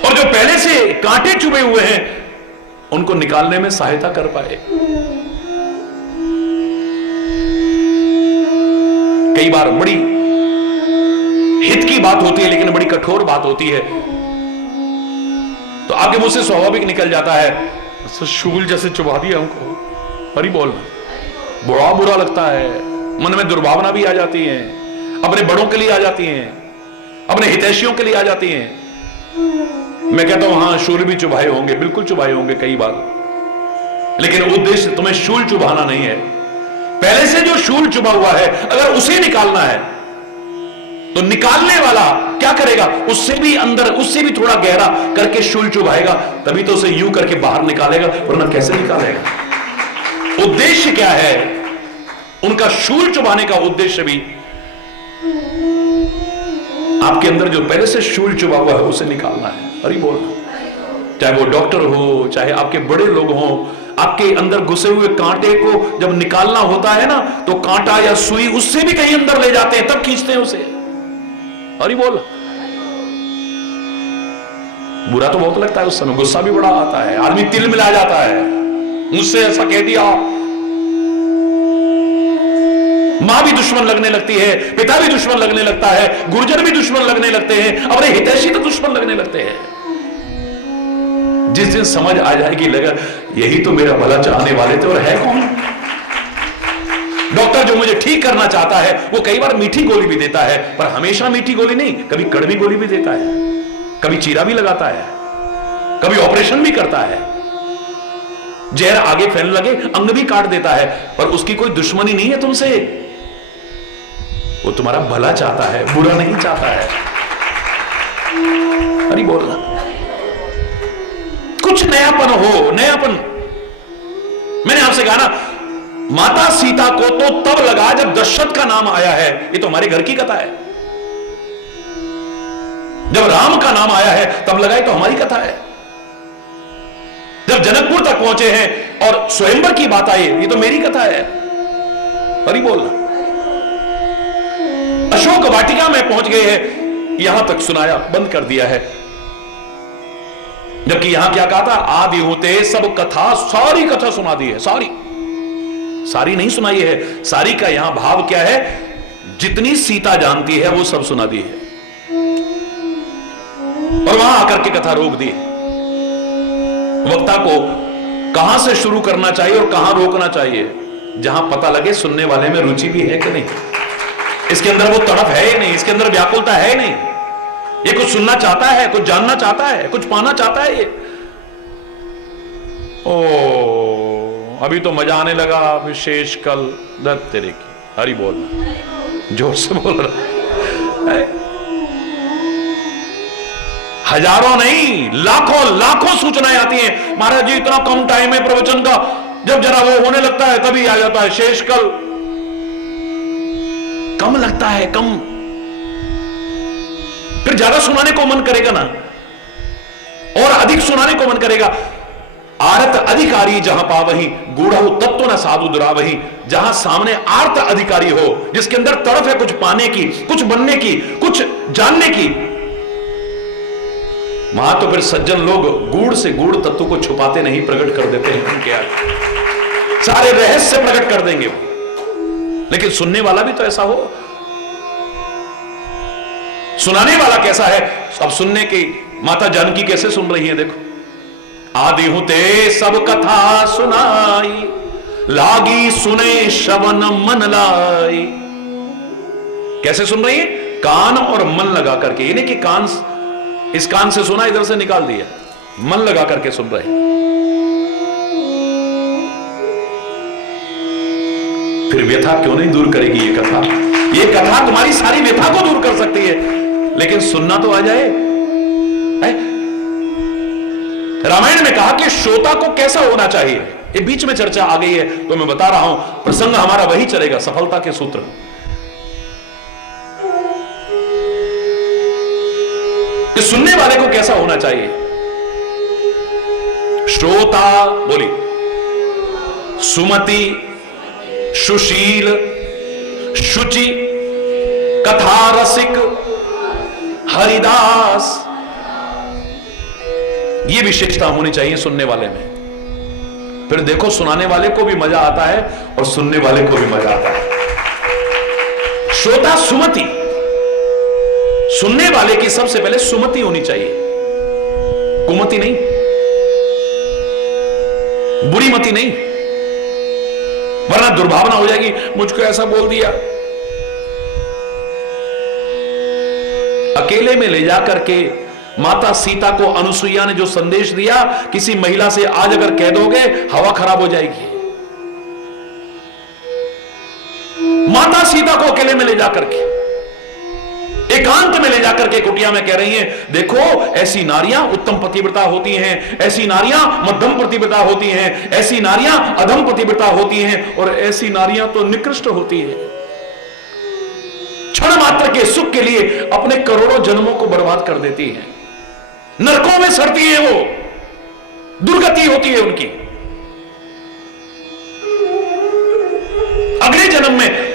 और जो पहले से कांटे चुभे हुए हैं उनको निकालने में सहायता कर पाए। कई बार बड़ी हित की बात होती है लेकिन बड़ी कठोर बात होती है, तो आपके मुंह से स्वाभाविक निकल जाता है, शूल जैसे चुभा दिया हमको, हरि बोलना बड़ा बुरा लगता है, मन में दुर्भावना भी आ जाती है, अपने बड़ों के लिए आ जाती हैं, अपने हितैषियों के लिए आ जाती हैं। मैं कहता हूं हां शूल भी चुभाए होंगे, बिल्कुल चुभाए होंगे कई बार, लेकिन उद्देश्य तुम्हें शूल चुभाना नहीं है। पहले से जो शूल चुभा हुआ है अगर उसे निकालना है तो निकालने वाला क्या करेगा? उससे भी अंदर, उससे भी थोड़ा गहरा करके शूल चुभाएगा, तभी तो उसे यूं करके बाहर निकालेगा, वरना कैसे निकालेगा? उद्देश्य क्या है उनका? शूल चुभाने का उद्देश्य भी आपके अंदर जो पहले से शूल चुभा हुआ है उसे निकालना है। हरि बोलना, चाहे वो डॉक्टर हो, चाहे आपके बड़े लोग हो, आपके अंदर घुसे हुए कांटे को जब निकालना होता है ना तो कांटा या सुई उससे भी कहीं अंदर ले जाते हैं, तब खींचते हैं उसे। हरि बोल। बुरा तो बहुत लगता है उस समय, गुस्सा भी बड़ा आता है, आदमी तिल मिला जाता है, मुझसे ऐसा कह दिया। मां भी दुश्मन लगने लगती है, पिता भी दुश्मन लगने लगता है, गुरुजन भी दुश्मन लगने लगते हैं, अपने हितैषी तो दुश्मन लगने लगते हैं। जिस दिन समझ आ जाएगी लगा यही तो मेरा भला चाहने वाले थे, और है कौन? डॉक्टर जो मुझे ठीक करना चाहता है वो कई बार मीठी गोली भी देता है, पर हमेशा मीठी गोली नहीं, कभी कड़वी गोली भी देता है, कभी चीरा भी लगाता है, कभी ऑपरेशन भी करता है, जहर आगे फैलने लगे अंग भी काट देता है, पर उसकी कोई दुश्मनी नहीं है तुमसे, वो तुम्हारा भला चाहता है, बुरा नहीं चाहता है। अरे बोलना कुछ नयापन हो, नयापन। मैंने आपसे कहा ना, माता सीता को तो तब लगा जब दशरथ का नाम आया है, ये तो हमारे घर की कथा है। जब राम का नाम आया है तब लगा, ये तो हमारी कथा है। जब जनकपुर तक पहुंचे हैं और स्वयंवर की बात आई, ये तो मेरी कथा है। हरि बोलना। अशोक वाटिका में पहुंच गए हैं, यहां तक सुनाया, बंद कर दिया है। जबकि यहां क्या कहा था? आदि होते सब कथा, सारी कथा सुना दी है, सारी सारी नहीं सुनाई है। सारी का यहां भाव क्या है? जितनी सीता जानती है वो सब सुना दी है। और वहां आकर करके कथा रोक दी। वक्ता को कहां से शुरू करना चाहिए और कहां रोकना चाहिए, जहां पता लगे सुनने वाले में रुचि भी है कि नहीं, इसके अंदर वो तड़प है ही नहीं, इसके अंदर व्याकुलता है ही नहीं, ये कुछ सुनना चाहता है, कुछ जानना चाहता है, कुछ पाना चाहता है। ये ओ अभी तो मजा आने लगा, विशेष कल दत्त तेरे की हरि बोल, जोर से बोल रहा है। हजारों नहीं लाखों लाखों सूचनाएं आती हैं, महाराज जी इतना कम टाइम है प्रवचन का, जब जरा वो होने लगता है तभी आ जाता है शेष कल। कम लगता है, कम, फिर ज्यादा सुनाने को मन करेगा ना, और अधिक सुनाने को मन करेगा। आरत अधिकारी जहां पावही, गूढ़हु तत्व न साधु दुरावही। जहां सामने आर्त अधिकारी हो, जिसके अंदर तड़प है कुछ पाने की, कुछ बनने की, कुछ जानने की, वहां तो फिर सज्जन लोग गूढ़ से गूढ़ तत्व को छुपाते नहीं, प्रकट कर देते हैं उनके आगे, सारे रहस्य प्रकट कर देंगे वो। लेकिन सुनने वाला भी तो ऐसा हो, सुनाने वाला कैसा है। अब सुनने की माता जानकी कैसे सुन रही है, देखो। आदि हुते सब कथा सुनाई, लागी सुने श्रवण मन लाई। कैसे सुन रही है, कान और मन लगा करके, यानी कि कान, इस कान से सुना इधर से निकाल दिया, मन लगा करके सुन रहे। फिर व्यथा क्यों नहीं दूर करेगी ये कथा, ये कथा तुम्हारी सारी व्यथा को दूर कर सकती है, लेकिन सुनना तो आ जाए। रामायण में कहा कि श्रोता को कैसा होना चाहिए, ये बीच में चर्चा आ गई है तो मैं बता रहा हूं, प्रसंग हमारा वही चलेगा, सफलता के सूत्र। कि सुनने वाले को कैसा होना चाहिए। श्रोता बोली, सुमति, सुशील, शुचि, कथा रसिक, हरिदास, ये विशेषता होनी चाहिए सुनने वाले में। फिर देखो सुनाने वाले को भी मजा आता है और सुनने वाले को भी मजा आता है। श्रोता सुमति, सुनने वाले की सबसे पहले सुमति होनी चाहिए, कुमति नहीं, बुरी मति नहीं, वरना दुर्भावना हो जाएगी, मुझको ऐसा बोल दिया। अकेले में ले जाकर के माता सीता को अनुसुईया ने जो संदेश दिया, किसी महिला से आज अगर कह दोगे हवा खराब हो जाएगी। माता सीता को अकेले में ले जाकर के, एकांत में ले जाकर के कुटिया में कह रही हैं, देखो ऐसी नारियां उत्तम पतिव्रता होती हैं, ऐसी नारियां मध्यम पतिव्रता होती हैं, ऐसी नारियां अधम पतिव्रता होती हैं, और ऐसी नारियां तो निकृष्ट होती है। क्षण मात्र के सुख के लिए अपने करोड़ों जन्मों को बर्बाद कर देती हैं, नरकों में सड़ती है, वो दुर्गति होती है उनकी। अगले जन्म में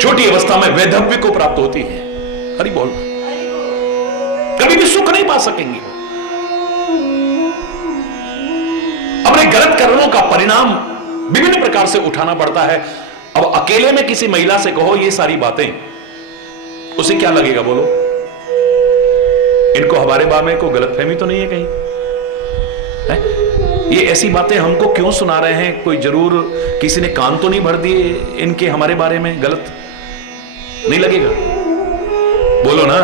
छोटी अवस्था में वैधव्य को प्राप्त होती है। हरि बोल, कभी भी सुख नहीं पा सकेंगे। अपने गलत कर्मों का परिणाम विभिन्न प्रकार से उठाना पड़ता है। अब अकेले में किसी महिला से कहो ये सारी बातें, उसे क्या लगेगा बोलो? इनको हमारे बारे में कोई गलतफहमी तो नहीं है कहीं है? ये ऐसी बातें हमको क्यों सुना रहे हैं? कोई जरूर किसी ने कान तो नहीं भर दिए इनके हमारे बारे में, गलत नहीं लगेगा? बोलो ना।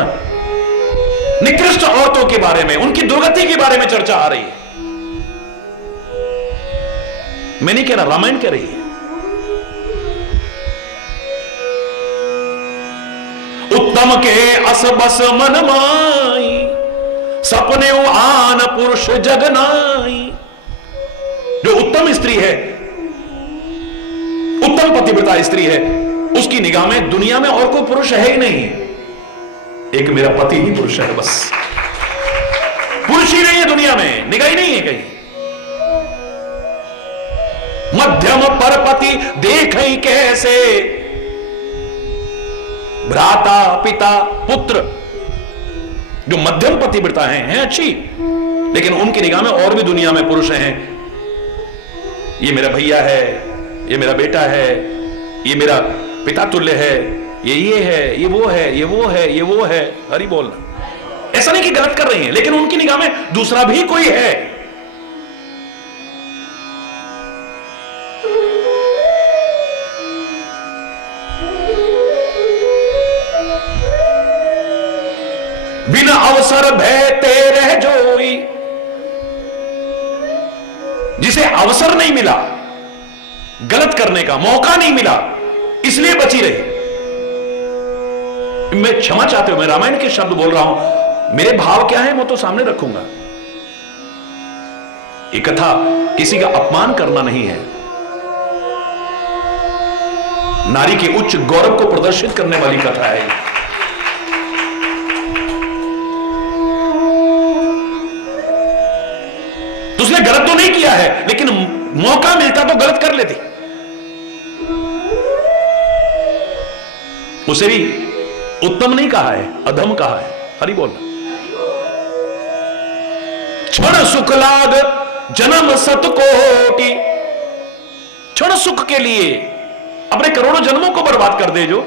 निकृष्ट औरतों के बारे में, उनकी दुर्गति के बारे में चर्चा आ रही है। मैं नहीं कह रहा, रामायण कह रही है। उत्तम के अस बस मन माई, सपने आन पुरुष जगनाई। जो उत्तम स्त्री है, उत्तम पतिव्रता स्त्री है, उसकी निगाह में दुनिया में और कोई पुरुष है ही नहीं, एक मेरा पति ही पुरुष है बस। पुरुष ही नहीं है दुनिया में, निगाह ही नहीं है कहीं। मध्यम परपति देखई कैसे, भ्राता पिता पुत्र। जो मध्यम पतिव्रता हैं अच्छी, लेकिन उनकी निगाह में और भी दुनिया में पुरुष हैं। ये मेरा भैया है, ये मेरा बेटा है, ये मेरा पिता तुल्य है, ये है, ये वो है, ये वो है, ये वो है। हरि बोलना। ऐसा नहीं कि गलत कर रही हैं, लेकिन उनकी निगाह में दूसरा भी कोई है। बिना अवसर भय तेरे जोई, जिसे अवसर नहीं मिला, गलत करने का मौका नहीं मिला, इसलिए बची रही। मैं क्षमा चाहते हो, मैं रामायण के शब्द बोल रहा हूं, मेरे भाव क्या है वो तो सामने रखूंगा। ये कथा किसी का अपमान करना नहीं है, नारी के उच्च गौरव को प्रदर्शित करने वाली कथा है। तो उसने गलत तो नहीं किया है, लेकिन मौका मिलता तो गलत कर लेती। उसे भी उत्तम नहीं कहा है, अधम कहा है। हरि बोलना। क्षण सुख लाग जन्म सत कोटि, क्षण सुख के लिए अपने करोड़ों जन्मों को बर्बाद कर दे जो।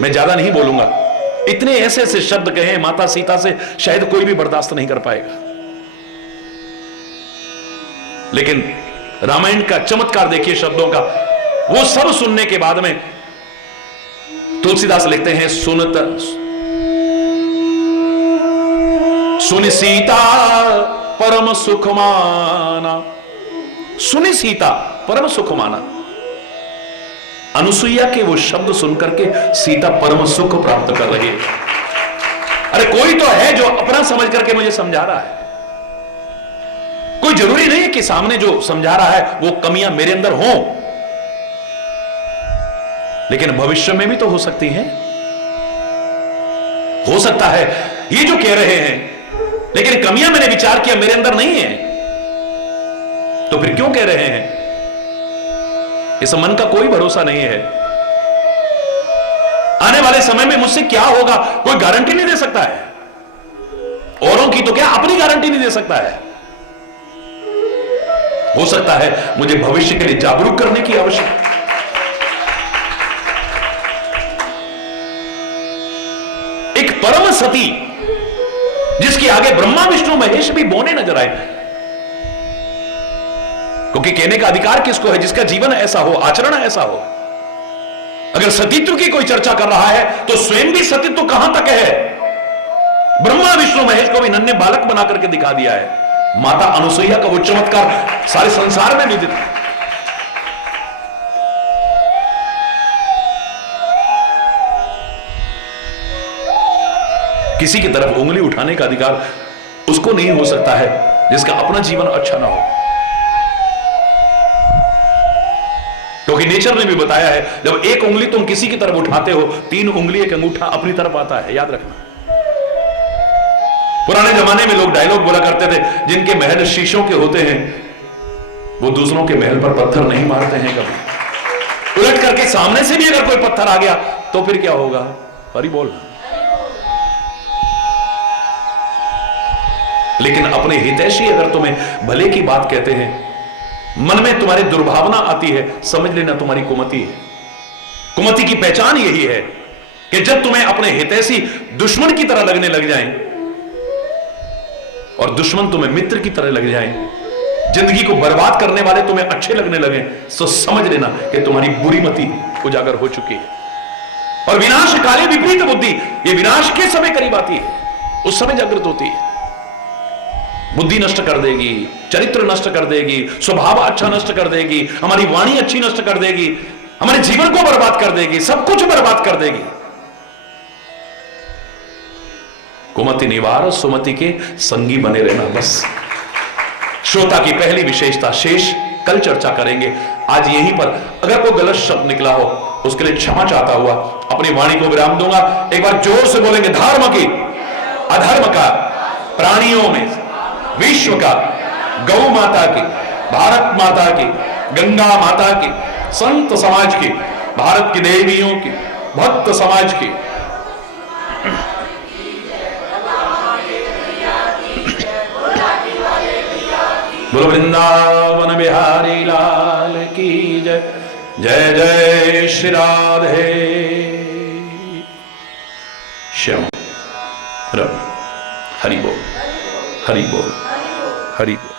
मैं ज्यादा नहीं बोलूंगा, इतने ऐसे ऐसे शब्द कहे माता सीता से, शायद कोई भी बर्दाश्त नहीं कर पाएगा। लेकिन रामायण का चमत्कार देखिए शब्दों का। वो सब सुनने के बाद में तुलसीदास लिखते हैं, सुनि सीता परम सुख माना। सुनि सीता परम सुख माना। अनुसुईया के वो शब्द सुनकर के सीता परम सुख प्राप्त कर रही है। अरे कोई तो है जो अपना समझ करके मुझे समझा रहा है। कोई जरूरी नहीं है कि सामने जो समझा रहा है वो कमियां मेरे अंदर हों, लेकिन भविष्य में भी तो हो सकती हैं। हो सकता है ये जो कह रहे हैं, लेकिन कमियां मैंने विचार किया मेरे अंदर नहीं है, तो फिर क्यों कह रहे हैं? इस मन का कोई भरोसा नहीं है। आने वाले समय में मुझसे क्या होगा कोई गारंटी नहीं दे सकता है। औरों की तो क्या, अपनी गारंटी नहीं दे सकता है। हो सकता है मुझे भविष्य के लिए जागरूक करने की आवश्यकता। एक परम सती जिसके आगे ब्रह्मा विष्णु महेश भी बौने नजर आए, क्योंकि कहने का अधिकार किसको है? जिसका जीवन ऐसा हो, आचरण ऐसा हो। अगर सतीत्व की कोई चर्चा कर रहा है तो स्वयं भी सतीत्व कहां तक है? ब्रह्मा विष्णु महेश को भी नन्हे बालक बना करके दिखा दिया है। माता अनुसुईया का वो चमत्कार सारे संसार में विदित है। किसी की तरफ उंगली उठाने का अधिकार उसको नहीं हो सकता है जिसका अपना जीवन अच्छा ना हो। क्योंकि नेचर ने भी बताया है, जब एक उंगली तुम किसी की तरफ उठाते हो, 3 उंगली एक अंगूठा अपनी तरफ आता है। याद रखना। पुराने जमाने में लोग डायलॉग बोला करते थे, जिनके महल शीशों के होते हैं वो दूसरों के महल पर पत्थर नहीं मारते हैं कभी। उलट करके सामने से भी अगर कोई पत्थर आ गया तो फिर क्या होगा? हरि बोल। लेकिन अपने हितैषी अगर तुम्हें भले की बात कहते हैं, मन में तुम्हारी दुर्भावना आती है, समझ लेना तुम्हारी कुमति है। कुमति की पहचान यही है कि जब तुम्हें अपने हितैषी दुश्मन की तरह लगने लग जाएं और दुश्मन तुम्हें मित्र की तरह लग जाएं, जिंदगी को बर्बाद करने वाले तुम्हें अच्छे लगने लगे, तो समझ लेना कि तुम्हारी बुरी मति उजागर हो चुकी है। और विनाश काले विपरीत बुद्धि, ये विनाश के समय करीब आती है, उस समय जागृत होती है। बुद्धि नष्ट कर देगी, चरित्र नष्ट कर देगी, स्वभाव अच्छा नष्ट कर देगी, हमारी वाणी अच्छी नष्ट कर देगी, हमारे जीवन को बर्बाद कर देगी, सब कुछ बर्बाद कर देगी। कुमति निवार सुमति के संगी बने रहना, बस। श्रोता की पहली विशेषता शेष कल चर्चा करेंगे। आज यहीं पर अगर कोई गलत शब्द निकला हो उसके लिए क्षमा चाहता हुआ अपनी वाणी को विराम दूंगा। एक बार जोर से बोलेंगे, धर्म की, अधर्म का, प्राणियों में, विश्व का, गौ माता की, भारत माता की, गंगा माता की, संत समाज की, भारत की देवियों की, भक्त समाज की, बोलो वृंदावन बिहारी लाल की जय। जय जय श्री राधे श्याम रवि हरि बोल हरि बोल हरि बोल।